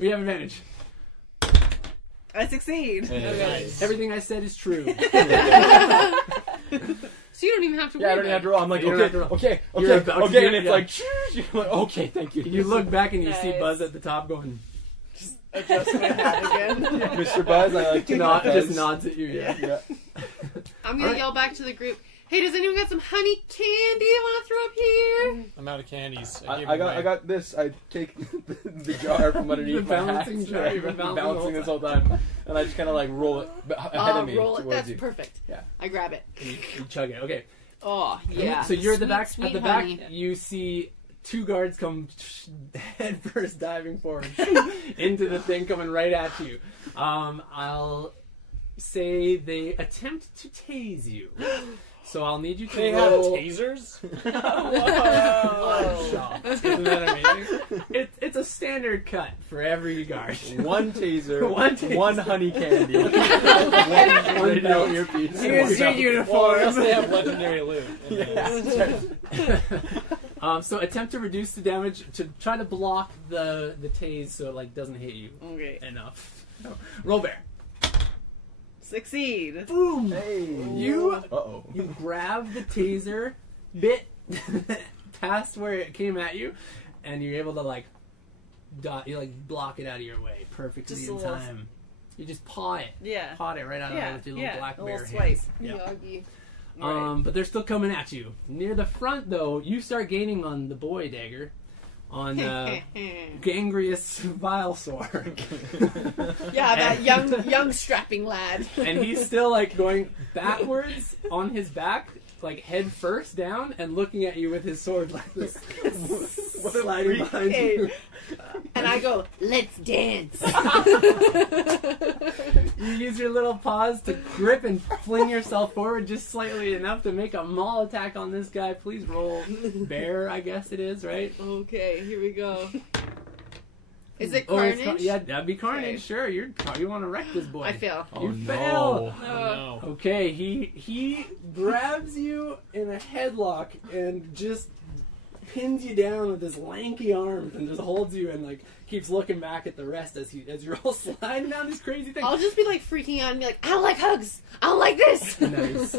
We have advantage. I succeed. Nice. Everything I said is true. So you don't even have to Yeah, I worry don't even have about to roll. I'm like, You don't okay, have to roll. okay, You're okay, about to okay, do and it, it's yeah. like, you're like, okay, thank you. You look back and you see Nice. Buzz at the top going, Adjust my hat again. Mr. Buzz, I like to nod, nod, just nods at you. Yeah. Yeah. I'm gonna Alright. yell back to the group, hey, does anyone got some honey candy they want to throw up here? I'm out of candies. gave I it away. got this. I take the jar from underneath The my hat. balancing jar, you've been I've balancing been the balancing this whole time, and I just kind of like roll it ahead of me Roll it. towards That's you. perfect. Yeah. I grab it. You chug it. Okay. Oh, yeah. So you're at the Sweet, back. sweet At the honey. back, you see two guards come head first diving forward into the thing coming right at you. I'll say they attempt to tase you. So I'll need you to They have roll. tasers? Shot. Isn't that amazing? It's a standard cut for every guard. One taser, One taser. one honey candy, one radio earpiece. Here's your Well, uniform. unless they have legendary loot. So attempt to reduce the damage to try to block the tase so it like doesn't hit you Okay. enough. Roll bear. Succeed. Boom. Hey. You Uh-oh. grab the taser bit past where it came at you, and you're able to like you like block it out of your way perfectly Just in a little- time. You just paw it Yeah. right out of it with your little black a bear little swipe. hands. Yeah. Yoggy. Right. But they're still coming at you. Near the front, though, you start gaining on the boy Dagger, on Gangrius Vilesore. Yeah, that young strapping lad. And he's still like going backwards on his back, like head first down, and looking at you with his sword like this, sliding behind you. And I go, let's dance. You use your little paws to grip and fling yourself forward just slightly enough to make a maul attack on this guy. Please roll bear, I guess it is, right? Okay, here we go. Is it Oh, carnage? yeah, that'd be carnage. Okay. Sure, you want to wreck this boy. I fail. You fail. Oh, no. Okay, he grabs you in a headlock and just pins you down with his lanky arms and just holds you and like keeps looking back at the rest as you're all sliding down these crazy things. I'll just be like freaking out and be like, I don't like hugs. I don't like this. Nice.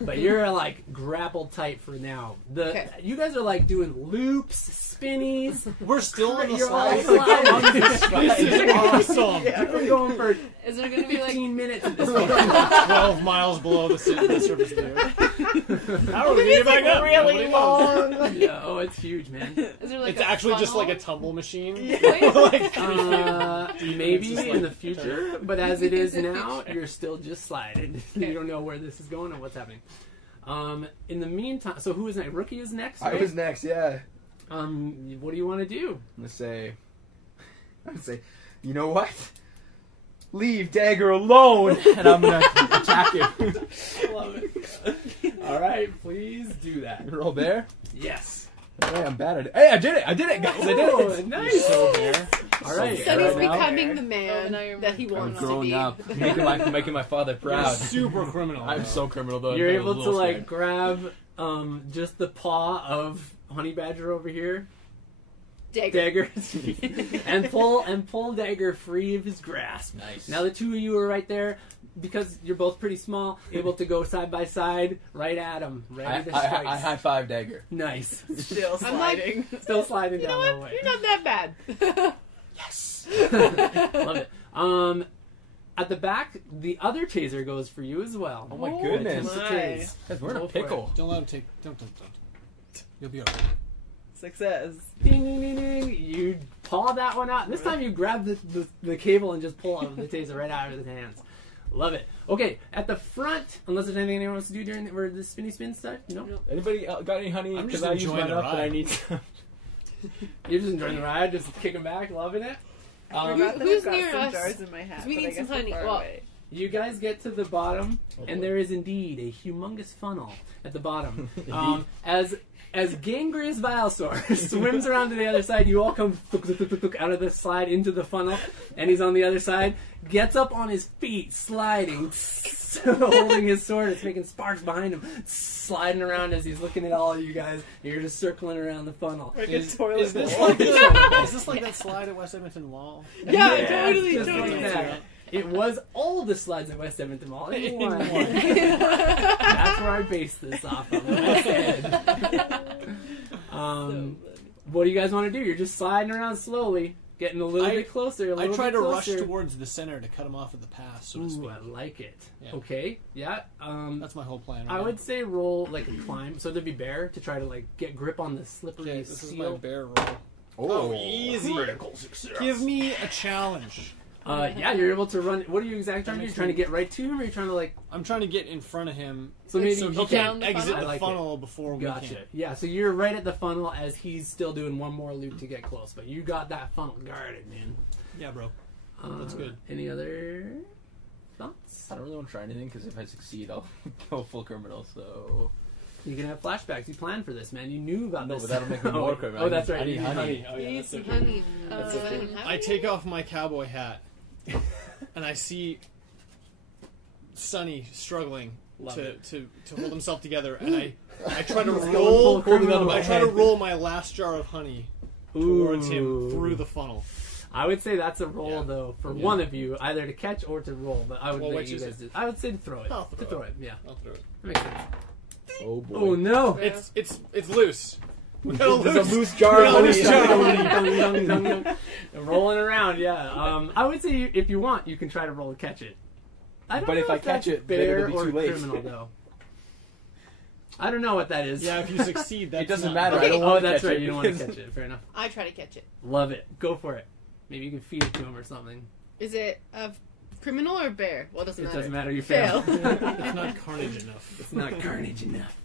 But you're like grappled tight for now. You guys are like doing loops, spinnies. We're still on the You're all slide. sliding. This is awesome. You've been going for Is there gonna be like 15 minutes at this point. 12 miles below the surface of the air. How are we getting back up? really long. Yeah, oh, it's huge, man. is there like It's a actually just like funnel? a tumble machine. Wait, Like 3 feet. Maybe It's just in the like- future, but as it is now, you're still just sliding. You don't know where this is going or what's happening. In the meantime, so who is next? Rookie is next, I right? was next, yeah. What do you want to do? I'm gonna say, you know what? Leave Dagger alone, and I'm gonna attack him. Love it. All right, please do that. Roll bear. Yes. Hey, I'm bad at it. Hey, I did it, guys! I did Oh, it. nice. So there. All right. So he's Right now- becoming the Oh, man now you're that he more I'm wants to growing be. up, making my father You're proud. super criminal. I'm though. so criminal though. You're I'm a able to little like scared. grab just the paw of Honey Badger over here, Dagger. Dagger, and pull Dagger free of his grasp. Nice. Now the two of you are right there because you're both pretty small, able to go side by side right at him, ready to strike. I high five Dagger. Nice. Still I'm like- sliding. Still sliding You know down the what? way. You're not that bad. Yes. Love it. At the back, the other taser goes for you as well. Oh my Oh goodness. my. Tase. Guys, we're in Go a for it. pickle. Don't let him take. Don't. You'll be alright. Success. Ding, ding, ding, ding. You paw that one out. This time you grab the cable and just pull out the taser right out of his hands. Love it. Okay, at the front, unless there's anything anyone wants to do during the spinny spin stuff? No? Anybody got any honey? I'm Because just I used enjoying mine the up and I ride. need some. You're just enjoying the ride, just kicking back, loving it? I forgot that who's I've got near some us? jars in my hat. 'Cause we but need I guess some honey. they're far Well, away. You guys get to the bottom, Oh, and boy. there is indeed a humongous funnel at the bottom. As Gangreous Vilesaur swims around to the other side, you all come out of the slide into the funnel, and he's on the other side, gets up on his feet, sliding, holding his sword. It's making sparks behind him, sliding around as he's looking at all of you guys. You're just circling around the funnel. Like a toilet Is this bowl. like is this like that slide at West Edmonton Mall? Yeah, Yeah, totally, just totally. like that. It was all the slides at West Edmonton Mall in In one. one. That's where I based this off of. What do you guys want to do? You're just sliding around slowly, getting a little bit closer. A I little try bit to rush closer. towards the center to cut him off at the pass, so to Ooh, speak. I like it. Yeah. Okay, yeah. That's my whole plan. I right would say roll like a climb. So there'd be bear to try to like get grip on the now. slippery Okay, this is my seal. bear roll. Oh, easy. Critical success. Give me a challenge. Yeah, you're able to run. What are you exactly trying to do? You're trying to get right to him, or you're trying to like? I'm trying to get in front of him So maybe so he okay. down can the exit funnel? the I like funnel before we Gotcha. can. Yeah, so you're right at the funnel as he's still doing one more loop to get close, but you got that funnel guarded, man. Yeah, bro. That's good. Any other thoughts? I don't really want to try anything because if I succeed, I'll go full criminal. So You can have flashbacks. You planned for this, man. You knew about No, this. but that'll make me more criminal. Oh, that's I right. need You need honey. Oh, yeah, Need that's so some true. honey. That's okay. I take off my cowboy hat and I see Sonny struggling Love to, it. to hold himself together, and I try to He's going roll. full criminal I try to ahead. roll my last jar of honey towards him through the funnel. I would say that's a roll, Yeah. though, for Yeah. one of you, either to catch or to roll. But I would Well, let which you is guys it? do. I would say to throw it. I'll To throw throw it. it. Yeah, I'll throw it. that makes sense. oh boy. Oh no! It's loose. We got a There's a loose. loose jar of Yeah, honey. loose jar of honey. Dung, dung, dung, dung. Rolling around, yeah. I would say if you want, you can try to roll and catch it. I don't But know if I catch that's it, then bear it'll be or too late. criminal, though. I don't know what that is. Yeah, if you succeed, that's It doesn't not- matter. Okay. I don't Oh, want to that's catch right. it You don't want to because- catch it. Fair enough. I try to catch it. Love it. Go for it. Maybe you can feed it to him or something. Is it a criminal or bear? Well, it doesn't It matter. doesn't matter. You fail. Fail. It's not carnage enough. It's not carnage enough.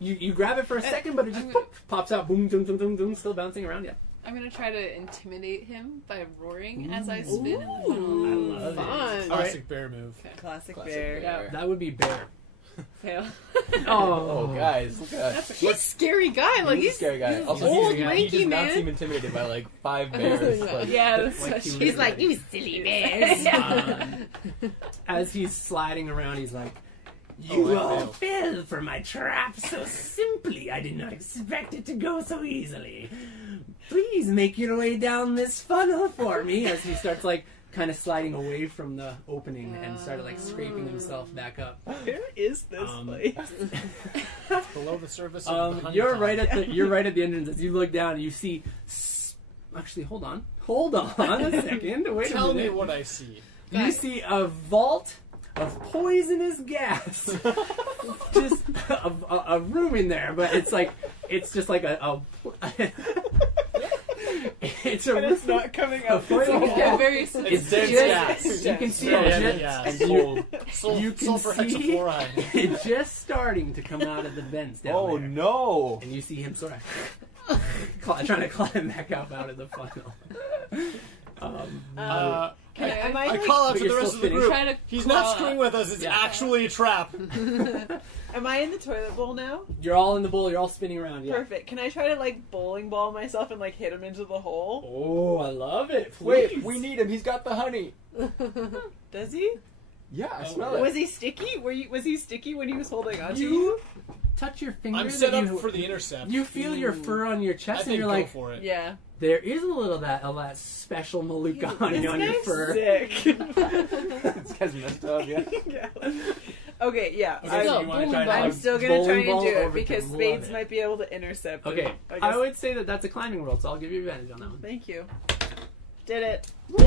You grab it for a second, but it just I'm pops out. Boom, boom, boom, boom, boom. Still bouncing around. Yeah. I'm gonna try to intimidate him by roaring as I spin in the funnel. I love it. Classic bear move. Classic Classic bear. bear. That would be bear. Fail. Oh, guys, look at that. He's a scary guy. Like He's a scary guy. He's Also, old, he lanky does not man. seem intimidated by like 5 bears. Like, Yeah, that's Like what he she- He's like, you silly bears. As he's sliding around, he's like, Oh, "You I all failed. fell for my trap so simply. I did not expect it to go so easily. Please make your way down this funnel for me." As he starts like kind of sliding away from the opening and started like scraping himself back up. Where is this place? Below the surface of the You're honeycomb. right at the entrance. As you look down, you see. Actually, hold on a second. Wait Tell a minute. me what I see. You see a vault of poisonous gas. Just a room in there, but it's just like a it's a And it's not coming up. It's all- Yeah, very It's dense just, gas. you can see Yeah, it yeah, just, yeah. you, You can sulfur see hexafluoride. it just starting to come out of the vents down oh there. no! And you see him sort of trying to climb back up out of the funnel. Okay, I call out But to the you're rest still of the spinning. group. Try to He's claw not screwing with us. It's Yeah. actually a trap. Am I in the toilet bowl now? You're all in the bowl. You're all spinning around. Yeah. Perfect. Can I try to like bowling ball myself and like hit him into the hole? Oh, I love it. Wait, Please. we need him. He's got the honey. Does he? Yeah, I Oh, smell it. Was he sticky? Was he sticky when he was holding on to You you? touch your finger. I'm set that up you, for the intercept. You feel your fur on your I chest, and think you're go like, for it. Yeah. there is a little of that special maluka honey This on your guy's fur. sick. This guy's messed up, yeah. Yeah. Okay, yeah. Okay, so I'm, you want to try to I'm like, still gonna try bowling and ball do it over because to Spades love it. might be able to intercept him. Okay, I I guess. would say that's a climbing world, so I'll give you advantage on that one. Thank you. Did it. Yay!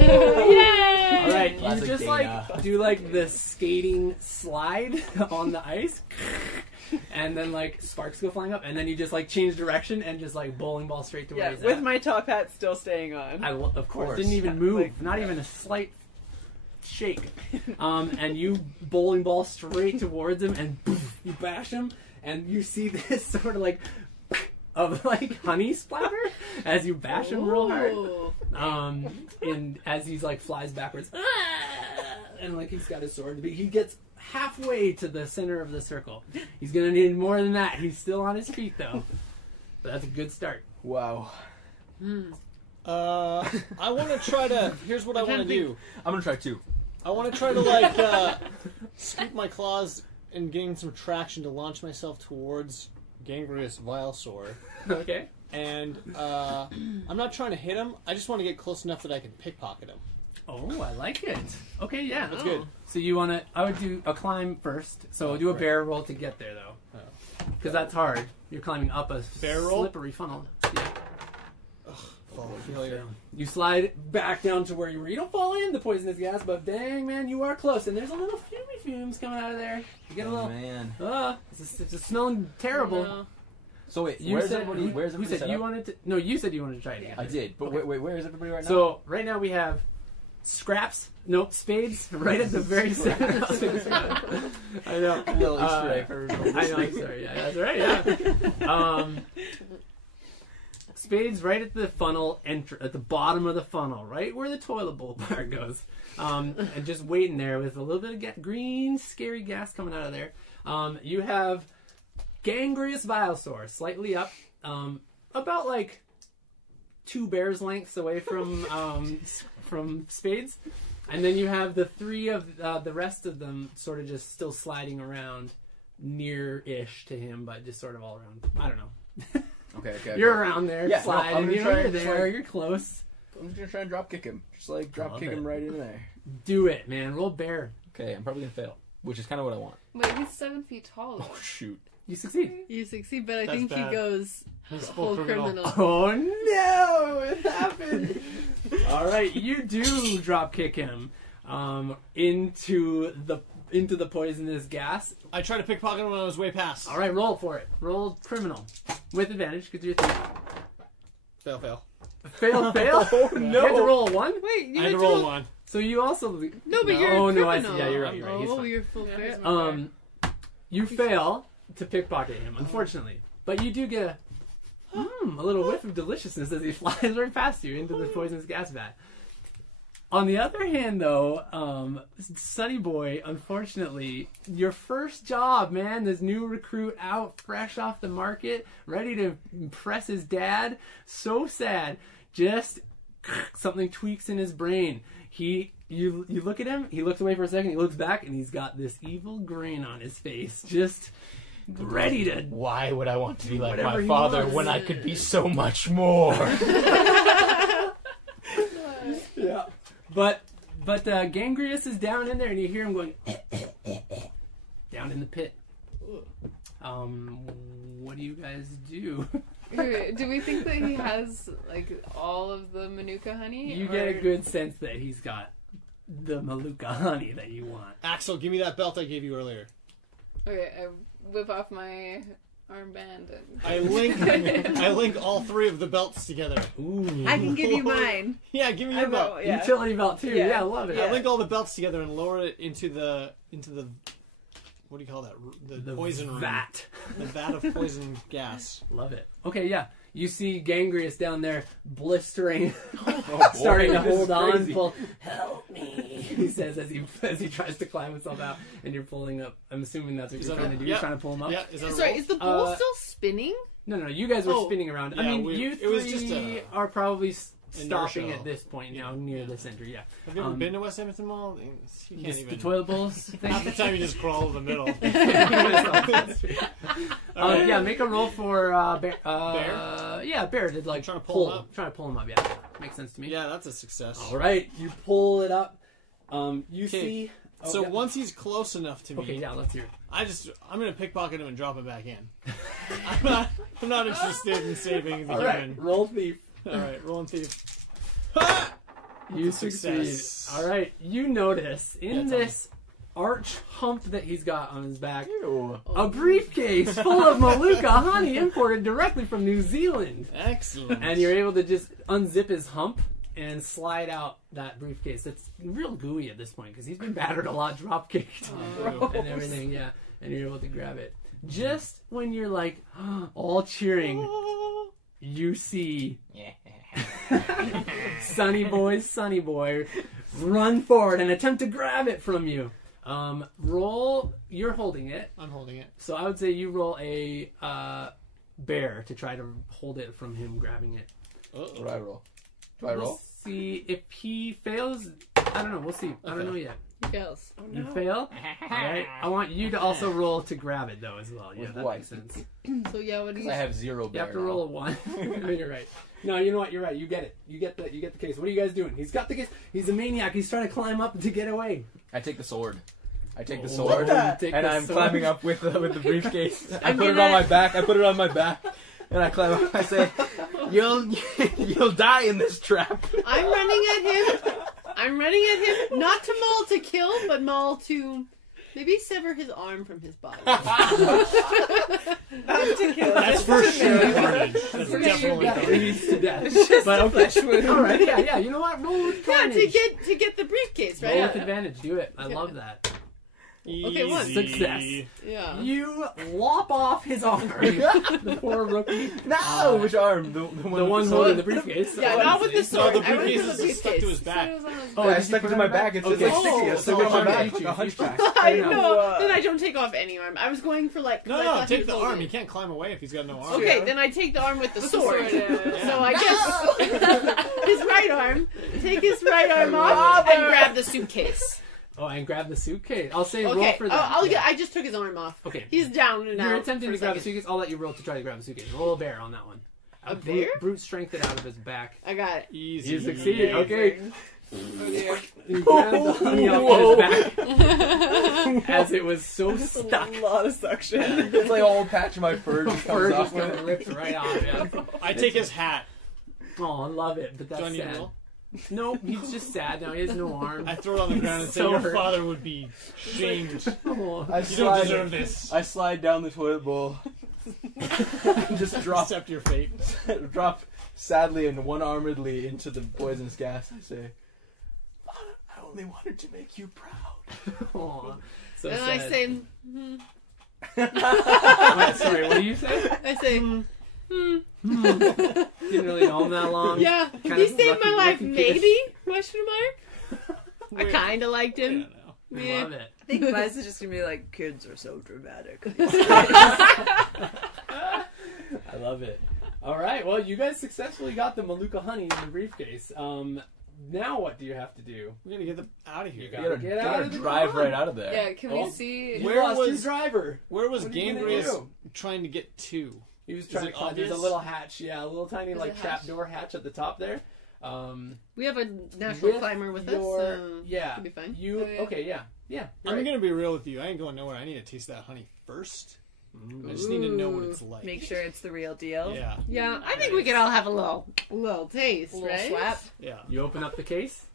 All right, you Classic just Dana. like do like the skating slide on the ice, and then like sparks go flying up, and then you just like change direction and just like bowling ball straight to where Yeah, he's with at. my top hat still staying on. Of course, course. didn't even move, Like- not even a slight shake. And you bowling ball straight towards him, and poof, you bash him, and you see this sort of like of like honey splatter as you bash him real hard. Ooh. And as he's like flies backwards, and like he's got his sword, but he gets halfway to the center of the circle. He's gonna need more than that. He's still on his feet though, but that's a good start. Wow. I want to try to. Here's what I want to do. I'm gonna try 2. I want to try to like scoop my claws and gain some traction to launch myself towards Gangrenous Vilesaur. Okay. And I'm not trying to hit him. I just want to get close enough that I can pickpocket him. Oh, I like it. Okay, yeah, That's good. So you want to? I would do a climb first. So do a right. bear roll to get there though, because that's hard. You're climbing up a Bear roll? slippery funnel. Yeah. Failure. You slide back down to where you were. You don't fall in the poisonous gas, but dang man, you are close. And there's a little fumes coming out of there. You get a little. man. It's smelling terrible. No. So wait, You where's said, everybody? Where's who everybody said set you up? wanted to? No, you said you wanted to try it again. I did, but Okay. wait, where is everybody right now? So right now we have scraps. Nope, spades. Right at the very center. I know. A little Easter egg for I know. I'm sorry. Yeah, that's right. Yeah. Spades right at the funnel at the bottom of the funnel, right where the toilet bowl part goes, and just waiting there with a little bit of green, scary gas coming out of there. You have Gangrenous Vilesaur slightly up, about like 2 bears' lengths away from Spades, and then you have the 3 of the rest of them sort of just still sliding around near-ish to him, but just sort of all around. I don't know. Okay. You're around there, Yeah, no, sliding. I'm gonna try You're and just, there. like- You're close. I'm just gonna try and drop kick him. Just like drop love kick it. him right in there. Do it, man. Roll bear. Okay, I'm probably gonna fail, which is kind of what I want. Wait, he's 7 feet tall. Oh shoot! You succeed. You succeed, but I That's think bad. he goes He's full criminal. Oh no! It happened. All right, you do drop kick him into the poisonous gas. I tried to pickpocket him when I was way past. All right, roll for it. Roll criminal with advantage because you're 3. Fail. Fail. Oh, You no. have to roll a 1. Wait, you I had to have roll 1. So you also No, but No, you're oh, a no, I criminal. see. Yeah, you're right, you're right. He's Oh, fine. you're full Yeah, fair. he's my you fail to pickpocket him, unfortunately, but you do get a little whiff of deliciousness as he flies right past you into the poisonous gas vat. On the other hand, though, Sonny Boy, unfortunately, your first job, man, this new recruit out, fresh off the market, ready to impress his dad, so sad, just something tweaks in his brain. You look at him, he looks away for a second, he looks back, and he's got this evil grin on his face, just ready to... Why would I want to be like Whatever my he father wants. when I could be so much more? Yeah. But Gangreus is down in there, and you hear him going down in the pit. What do you guys do? Do we think that he has like all of the Manuka honey? You get a good sense that he's got the Maluka honey that you want. Axel, give me that belt I gave you earlier. Okay, I whip off my armband and I link all 3 of the belts together. Ooh. I can give you mine. Yeah, give me your belt. Yeah. Utility belt too. Yeah. Yeah, I love it. I link all the belts together and lower it into the what do you call that? The poison room. vat. The vat of poison gas. Love it. Okay, yeah. You see Gangreus down there blistering, Oh, starting to boy, this hold is on. crazy. Help me, he says as he tries to climb himself out, and you're pulling up. I'm assuming that's what Is you're that trying a- to do. yeah. You're trying to pull him up. Yeah, is that a Sorry, roll? is the bowl Uh, still spinning? No, you guys were Oh. spinning around. I Yeah, mean, we- you it was just three a- are probably stopping inertia. at this point now, near the center. Yeah. Have you ever been to West Edmonton Mall? You can't Just even. the toilet bowls thing. Half the time you just crawl to the middle. Yeah, make a roll for bear. Bear? Yeah, bear did like Trying to pull him up? Trying to pull him up. Yeah, makes sense to me. Yeah, that's a success. All right, you pull it up. You see. Oh, So yeah. once he's close enough to me, Okay, yeah, let's hear it. I'm gonna pickpocket him and drop him back in. I'm not interested in saving the All right, human. roll thief. All right, rolling thief. You Success. succeed. All right, you notice in Yeah, tell this arch hump that he's got on his back, Ew. a briefcase full of Maluka honey imported directly from New Zealand. Excellent. And you're able to just unzip his hump and slide out that briefcase. It's real gooey at this point because he's been battered a lot, drop kicked, Oh. and everything. Yeah, and you're able to grab it. Just when you're like all cheering, you see Sonny Boy run forward and attempt to grab it from you. Roll. You're holding it, I'm holding it. so I would say you roll a bear to try to hold it from him grabbing it. What do I roll? Do I We'll roll? see if he fails. I don't know. We'll see. I don't know yet. he fails. Oh, You fail. All right. I want you to also roll to grab it though as well. Yeah, With that what? makes sense. So yeah, what do Because you? I have 0 You bear. have to roll a 1. No, you're right. No, you know what? You're right. You get it. You get the case. What are you guys doing? He's got the case. He's a maniac. He's trying to climb up to get away. I take the sword. I take the Oh, sword, you take and the I'm sword. climbing up with the briefcase. I I'm put it gonna- on my back. And I climb up. I say, "You'll die in this trap." I'm running at him. Not to maul to kill, but maul to maybe sever his arm from his body. Not to kill. That's just for to sure make- carnage. That's definitely Yeah, carnage. leads to death. It's just But a okay. flesh wound. All right. Yeah. You know what? Roll with Yeah, advantage. to get the briefcase, right? Roll with advantage. Do it. I love that. Okay, one. Easy. Success. Yeah. You lop off his arm. The poor rookie. No, which arm? The The one. one holding the briefcase. Yeah, not with the No, sword. the I went briefcase for the is stuck to his briefcase. back. Oh, I did you stuck it put to it my on back. It's Okay. like sticky. I Oh, stuck it on my so back you like a choose. hunchback. I know. know. Then I don't take off any arm. I was going for like. 'cause I No, thought he take was the arm. holding He it. can't climb away if he's got no arm. Okay, then I take the arm with the sword. yeah. So I guess his right arm. Take his right arm off and grab the suitcase. Oh, and grab the suitcase. I'll say roll Okay. for that. Yeah. I just took his arm off. Okay. He's down and out. You're attempting for to grab the second. suitcase. I'll let you roll to try to grab the suitcase. Roll a bear on that one. A bear? Brute strength it out of his back. I got it. Easy. You succeeded. Okay. Oh dear. You grabbed the honey off his back as it was so stuck. A lot of suction. It's like a whole patch of my fur just Fur comes just off. kind of ripped right off. Yeah. I take his hat. Oh, I love it, but Do I that's need to sad. roll? No, he's just sad now. He has no arm. I throw it on the ground and say, So "Your hurt. father would be shamed. Oh. I You don't deserve this. I slide down the toilet bowl. and just Accept your fate." drop sadly and one-armedly into the poisonous gas. I say, "I only wanted to make you proud." Aw, so And sad. I say, Wait, sorry, what do you say? I say, Didn't really know him that long. Yeah, Kind he of saved my lucky- life, lucky kid. maybe? Question mark. I Wait. kind of liked I him. don't know. Yeah. Love it. I think Buzz is just gonna be like, kids are so dramatic. I love it. All right. Well, you guys successfully got the Maluka honey in the briefcase. Now what do you have to do? We gotta get them out of here. You You gotta gotta, get you out gotta of the drive car. right out of there. Yeah, can Oh. we see? You Where lost was- your driver. Where was What are you gonna Gangreas do? trying to get to? He was Is trying it to climb. There's a obvious? little hatch. Yeah, a little tiny There's like a hatch. trapdoor hatch at the top there. We have a natural With climber with your- us. So Yeah. should be fine. You Oh, yeah. okay? Yeah. Yeah. I'm right. gonna be real with you. I ain't going nowhere. I need to taste that honey first. I just need to know what it's like. Make sure it's the real deal. Yeah. Yeah, I think we could all have a little taste, A little right? swap. Yeah. You open up the case.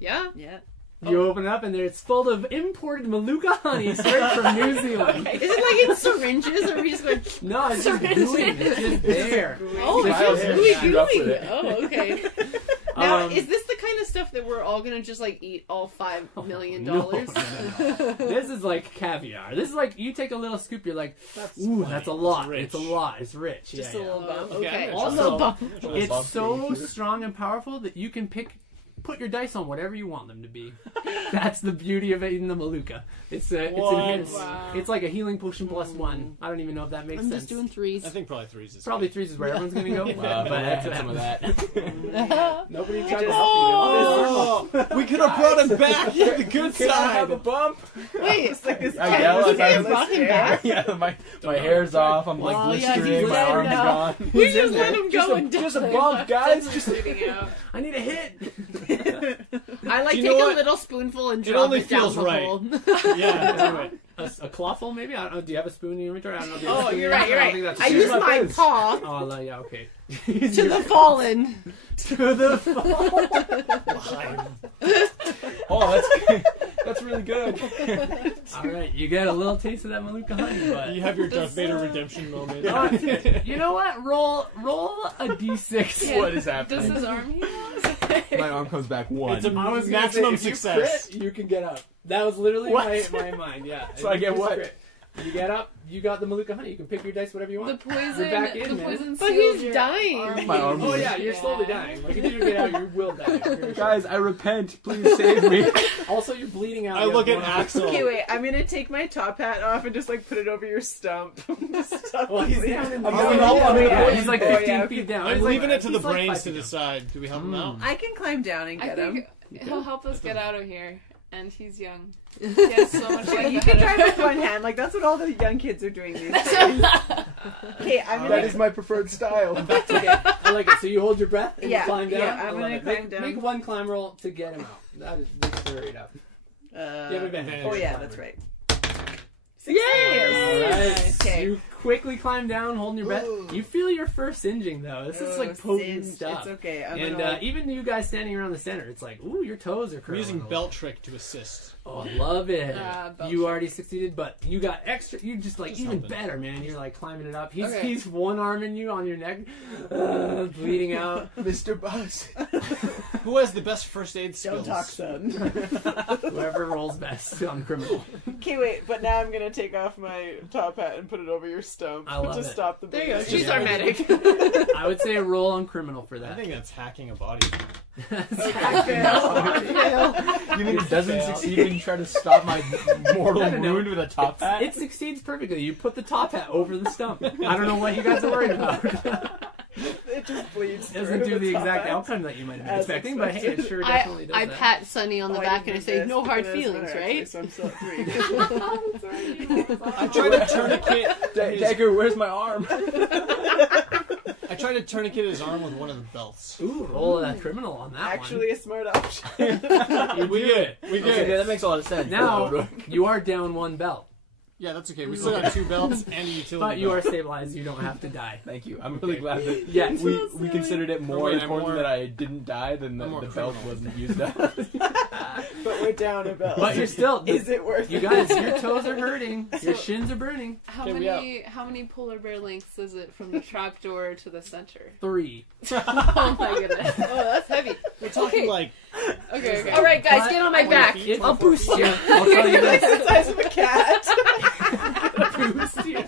Yeah. Yeah. You open it up and it's full of imported Maluka honey straight from New Zealand. Is it like in syringes, or are we just going? No, it's just gooey. It's just there. Oh, it's Trial just and gooey shoot up with gooey. it. Oh, okay. Now, Um, is this the kind of stuff that we're all gonna just like eat all $5 million? No. This is like caviar. This is like you take a little scoop. You're like, ooh, plenty. that's a lot. rich. It's a lot. It's rich. Just yeah, a little bump. Okay, Okay. I'm gonna Also, try Also, some. Little It's bump so thing. strong and powerful that you can put your dice on whatever you want them to be. That's the beauty of eating the Maluka. It's What? enhanced. Wow. It's like a healing potion plus one. I don't even know if that makes I'm sense. just doing threes. I think probably threes is Probably threes is where everyone's gonna go. Wow, but I that's had what some of happens. that. Nobody tried to just- help you. Oh, we could have brought him back to the good Can I have a side. bump? Wait, It's like this I yell as okay, I'm brought him back. Yeah, my hair's off. I'm like Oh, yeah, blistering. he's my dead arm's now. gone. We He's just in let there. him go and Just a die. bump, guys. Just bleeding out. I need a hit. I like You take know a what? little spoonful and It drop only it down feels the right. hole. Yeah, do it. A clawful, maybe? I don't know. Do you have a spoon in your inventory? I don't know. Do you have a Oh, spoon in you're your right. You're inventory? right. I I don't think use that's my true. paw Oh, yeah, okay. to the fallen. To the fallen. Oh, that's really good. All right, you get a little taste of that Maluka honey, but You have your Darth Vader redemption moment. you know what? Roll a d6. Yeah. What is Does happening? his arm heal? My arm comes back one. It's a I was gonna maximum say, if success. You crit, you can get up. That was literally What? my mind. Yeah. So I get You what? crit. You get up. You got the Maluka honey. You can pick your dice whatever you The want. poison. You're back in, the man. poison. But sealed he's your dying. My arm Oh was- yeah, you're slowly dying. Like if you don't get out, you will die. I'm pretty sure. Guys, I repent. Please save me. Also, you're bleeding out. I You look have at one eye. Axel. Okay, wait. I'm gonna take my top hat off and just like put it over your stump. Well, he's down in the I'm ground. gonna help him. Yeah, he's like Oh, 15 yeah, feet down. I'm He's leaving like, it to the he's like brains 5 to feet down. decide. Do we help him out? I can climb down and I get think him. he'll help us get out of here, and he's young. He has so much life You can ahead drive of with him. one hand. Like that's what all the young kids are doing these days. Okay, I'm That gonna. is my preferred style. Okay, I like it. So you hold your breath and Yeah, you climb down. yeah, I'm I love gonna it. climb down. Make one climb roll to get him out. That is straight up. You have advantage. Oh yeah, that's right. All Yes. right. Okay. You quickly climb down, holding your breath. Ooh. You feel your first singeing though. This is like potent Singed. stuff. It's okay. I'm And gonna. even you guys standing around the center, it's like, ooh, your toes are I'm curling. using a little. belt trick to assist. Oh, love it. Belt You trick. already succeeded, but you got extra. You just like Just even something. better, man. You're like climbing it up. Okay. He's one arming you on your neck, bleeding out. Mr. Buzz. Who has the best first aid skills? Don't talk, son. Whoever rolls best on criminal. Okay, wait. But now I'm gonna take off my top hat and put it over your stump I love to it. stop the. There you go. bleeding. She's our medic. I would say a roll on criminal for I that. think that's hacking a body. I fail. You think it doesn't Fail. succeed when you try to stop my mortal No. wound with a top hat? It succeeds perfectly. You put the top hat over the stump. I don't know what you guys are worried about. It just bleeds. Doesn't through do the top exact hat. outcome that you might have been As expecting, but hey, it sure definitely does I that. pat Sunny on the Oh, back and I didn't say, do "No this, hard but there's feelings, one right?" actually, so I'm still at 3. I tried to tourniquet. Dagger, where's my arm? I tried to tourniquet his arm with one of the belts. Ooh, roll that criminal on that Actually, a smart option. one. We did. We did. Okay, that makes a lot of sense. Now, you are down one belt, Yeah, that's okay. We still got 2 belts and a utility but you are belt. stabilized. You don't have to die. Thank you. I'm really glad that Yes. we considered it more Wait, I'm important more- that I didn't die than I'm that more the belt criminal. wasn't used up. But we're down a belt. But you're still. Is it worth You it? guys, your toes are hurting. Your shins are burning. How Okay, we how many polar bear lengths is it from the trapdoor to the center? 3. Oh my goodness. Oh, that's heavy. We're talking Okay. like Okay. All right, guys, But- get on my 20 back. feet, I'll 24 boost feet. you. I'll tell you It's this. the size of a cat. Boost you.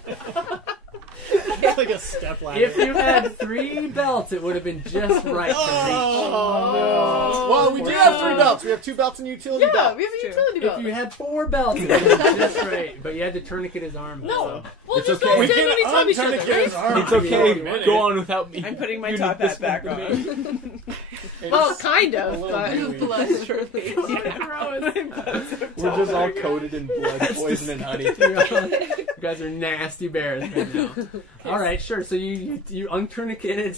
It's like a step ladder. If you had 3 belts, it would have been just right to Oh, no. Well, we do have 3 belts. We have 2 belts and utility Yeah, belt. we have a utility reach. belt. If you had 4 belts, it would have been just right. But you had to tourniquet his arm. No. We'll It's just okay. all We stand on each top of each other, Untourniquet his right? arm. It's okay. Minute. Go on without me. I'm putting my You top need hat this back one for me. on. Well, kind A of, little but... bit. Blush your face. We're just all coated in blood, poison, and honey. You guys are nasty bears right now. All right, sure. So you untourniquet it,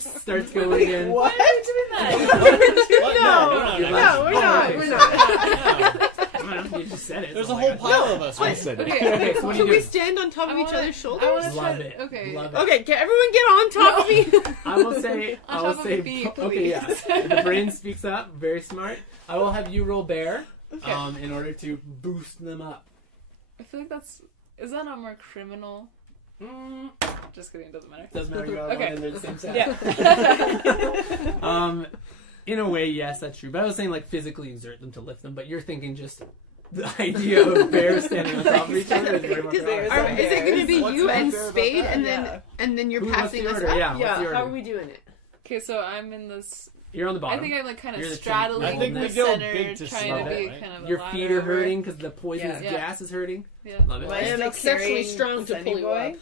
starts going again. What? Why are you doing that? No, we're not. We're not. You just said it. There's so a I'm whole like, pile of us. I said it. Okay, so what are Can you we doing? stand on top of each other's shoulders? I want to Love try. it. Okay. Love it. Okay, can everyone get on top of me? I will say. On I will top of say. me, Okay, yeah. please. The brain speaks up. Very smart. I will have you roll bear, Okay. in order to boost them up. I feel like that's. Is that not more criminal? Just kidding. It doesn't matter. Doesn't matter. You got Okay. one and they're the same size. Yeah. In a way, yes, that's true. But I was saying like physically exert them to lift them. But you're thinking just the idea of bears standing on top of each other is way more Because there's powerful. a- Is it going to be What's you not and fair about Spade, that? and Yeah. then you're What's passing the us order? up? Yeah, what's the order? How are we doing it? Okay, so I'm in this. You're on the bottom. I think I'm like kind You're of the straddling I think the we go center, big to trying slow, to be right? kind of. a Your ladder feet are over. hurting because the poisonous Yeah. gas is hurting. Yeah. Love it. Am I I'm still exceptionally carrying strong to Sunny pull you Boy?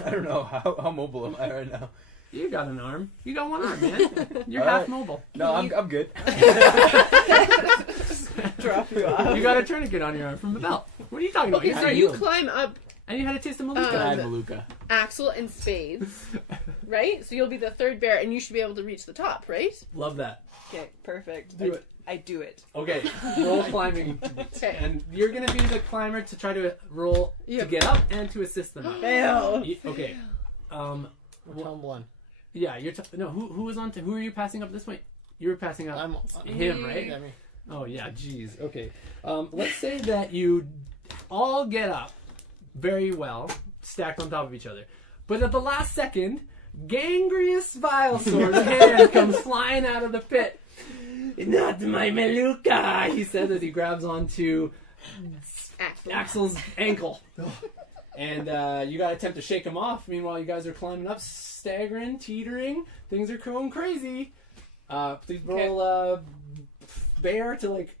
up. I don't know. How mobile am I right now? You got an arm. You got one arm, man. You're All half right. mobile. No, I'm good. Drop you off. You got a tourniquet on your arm from the belt. What are you talking about? Okay, You're so not you healed. climb up And you had a taste of Maluka. I had Maluka. Axel and Spades, right? So you'll be the third bear, and you should be able to reach the top, right? Love that. Okay, perfect. Do it. I do it. Okay, roll climbing. Okay. And you're going to be the climber to try to roll to Yep. get up and to assist them. Fail. Okay. We're tumbling. Yeah, you're... no, who was on to... Who are you passing up this way? You were passing up him, right? Yeah, me. Oh, yeah, jeez. Okay. Let's say that you all get up very well, stacked on top of each other. But at the last second, Gangrius Vilesor's hand comes flying out of the pit. Not my Maluka, he says as he grabs onto Axel's ankle. And you gotta attempt to shake him off. Meanwhile, you guys are climbing up, staggering, teetering. Things are going crazy. Please roll bear to like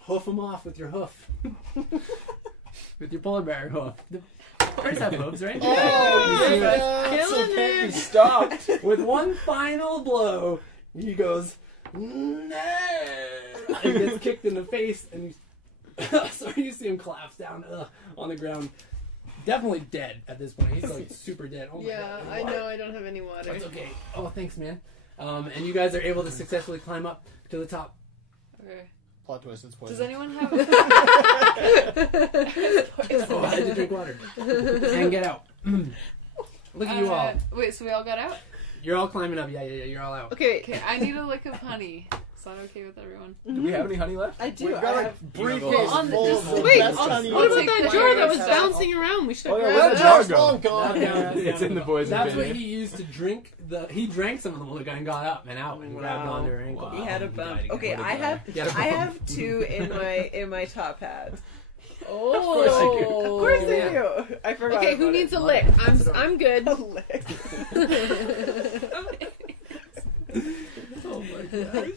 hoof him off with your hoof. With your polar bear hoof. The birds have hooves, right? Killing it. Stopped. With one final blow, he goes, no! He gets kicked in the face, and sorry, you see him collapse down on the ground. Definitely dead at this point. He's like super dead. Oh my Yeah, God. I know I don't have any water. That's okay. Oh, thanks, man. And you guys are able to successfully climb up to the top. Okay. Plot twist, it's poison. Does anyone have? Oh, I had to drink water. And get out. Look at you all. Wait, so we all got out? You're all climbing up. Yeah, you're all out. Okay, Okay, I need a lick of honey. Is that okay with everyone? Do we have any honey left? I do. We've got I a have briefcase on the- full just- of the wait, best I'll- honey. I'll what about take that one jar of that was yours. bouncing around? We should have Oh, yeah, That grabbed jar's that. long gone. It's in the poison That's bin. what he used to drink. He drank some of the Maluka and got up and out and grabbed onto her ankle. He had a He bump. died again. Okay, What I a guy. have He had a I bump. have 2 in my top hat. Oh, Of Of course Yeah. I do. I forgot. Okay, who about needs it. a lick? I'm good. A lick? Oh my god.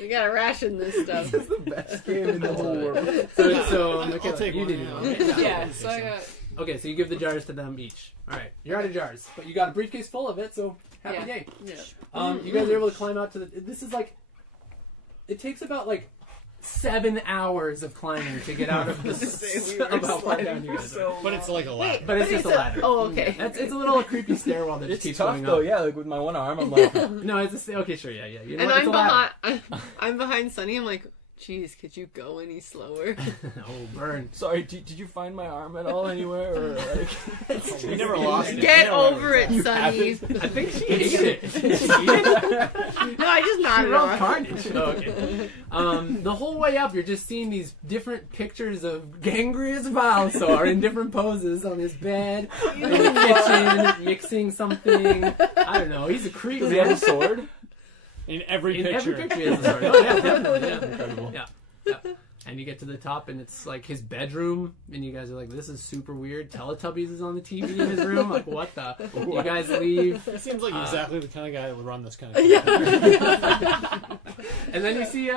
We gotta ration this stuff. This is the best game in the whole world. So I'll Michaela, take you one, didn't yeah. know. right? Yeah, so I got. Okay, so you give the jars to them each. All right, you're out of jars, but you got a briefcase full of it, so happy Yeah. day. Yeah. You guys are able to climb out to the. This is like. It takes about like 7 hours of climbing to get out of the. Say we were of how far down sliding you for guys are. so But it's like a ladder. But it's just a ladder. Oh, okay. It's a little creepy stairwell that just It's keeps tough going though, up. yeah. Like with my one arm, I'm like, No, it's a, okay, sure, yeah. You know And what? It's I'm a ladder. I'm behind Sunny. I'm like, geez, could you go any slower? Oh, burn. sorry, did you find my arm at all anywore? Or like, We never lost it. Get Yeah, over it, Sunny. I think she ate it. Did she eat it? No, I just She nodded rolled off. carnage. Oh, okay. The whole way up, you're just seeing these different pictures of Gangrius Vilesaur in different poses on his bed, in the kitchen, mixing something. I don't know. He's a creep, does he have a man. sword? In every In picture. every picture he has a sword. Oh, yeah, definitely. Yeah. Incredible. Yeah. And you get to the top, and it's like his bedroom, and you guys are like, "This is super weird." Teletubbies is on the TV in his room. Like, what the? You guys leave. It seems like exactly the kind of guy that would run this kind of thing. And then you see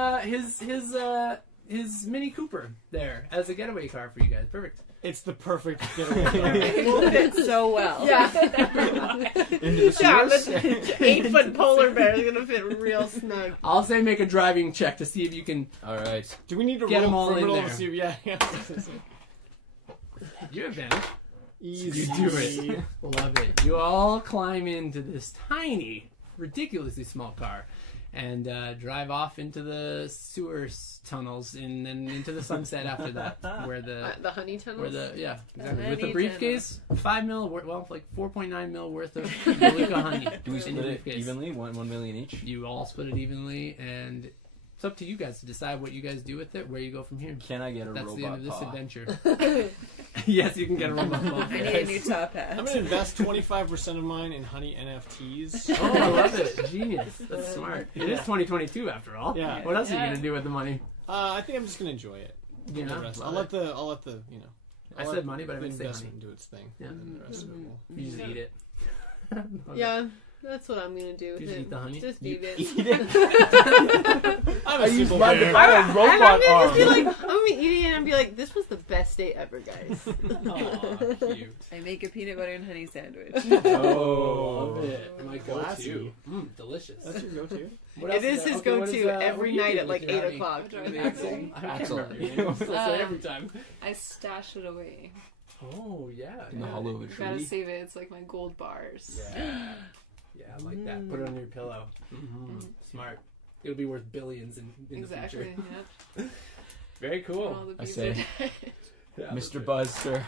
his Mini Cooper there as a getaway car for you guys. Perfect. It's the perfect getaway car. It will fit so well. Yeah. Into the sewers? The 8-foot polar bear is gonna fit real snug. I'll say make a driving check to see if you can. All right. Do we need to Get roll them all for in middle there. to see? Yeah. You advantage. Easy. You do it. Love it. You all climb into this tiny, ridiculously small car and drive off into the sewer tunnels and then into the sunset after that, where the honey tunnels. where the exactly honey with the briefcase, 5 mil, well, like 4.9 mil worth of Beluga honey. Do we in split your it briefcase. evenly? 1 million each? You all split it evenly, and it's up to you guys to decide what you guys do with it, where you go from here. Can I get a That's robot the end of this paw? adventure. Yes, you can get a robot paw. I need a new top hat. I'm gonna invest 25% of mine in honey NFTs. Oh, I love it. Genius. That's smart. It is 2022 after all. Yeah. What else are you Yeah. going to do with the money? I think I'm just gonna enjoy it. You know, The rest. love I'll it. let the you know. I I'll said let money, but I the didn't say investment honey. do its thing. Yeah. And then the rest of it will. You just eat it. Yeah, that's what I'm gonna do with You just it. eat the honey? Just You eat it. eat it? I'm a I used simple mine to bear. buy a And I'm robot gonna just arm. be like, I'm gonna be eating it and be like, this was the best day ever, guys. Aw, cute. I make a peanut butter and honey sandwich. Oh, love it. My Classy. go-to. Delicious. That's your go-to. What It else is there? his Okay, what go-to is, what every do you night do at with like your 8 honey? o'clock. Axel? I can't Axel. remember your name. So say every time. I stash it away. Oh, yeah. In the yeah. hollow of a Gotta tree. save it. It's like my gold bars. Yeah. Yeah, I like that. Put it on your pillow. Smart. It'll be worth billions in the Exactly. future. Yeah. Very All cool. the I bees say- are dead. Yeah, Mr. Buzz, sir,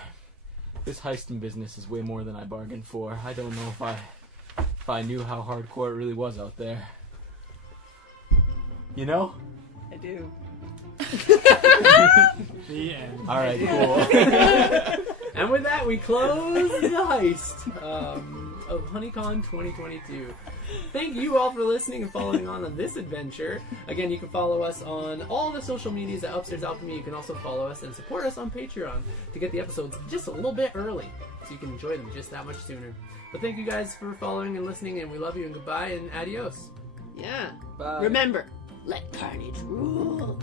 this heisting business is way more than I bargained for. I don't know if I knew how hardcore it really was out there. You know? I do. The end. All right, cool. And with that, we close the heist of HoneyCon 2022. Thank you all for listening and following on this adventure. Again, you can follow us on all the social medias at Upstairs Alchemy. You can also follow us and support us on Patreon to get the episodes just a little bit early, so you can enjoy them just that much sooner. But thank you guys for following and listening, and we love you, and goodbye, and adios. Yeah. Bye. Remember, let carnage rule.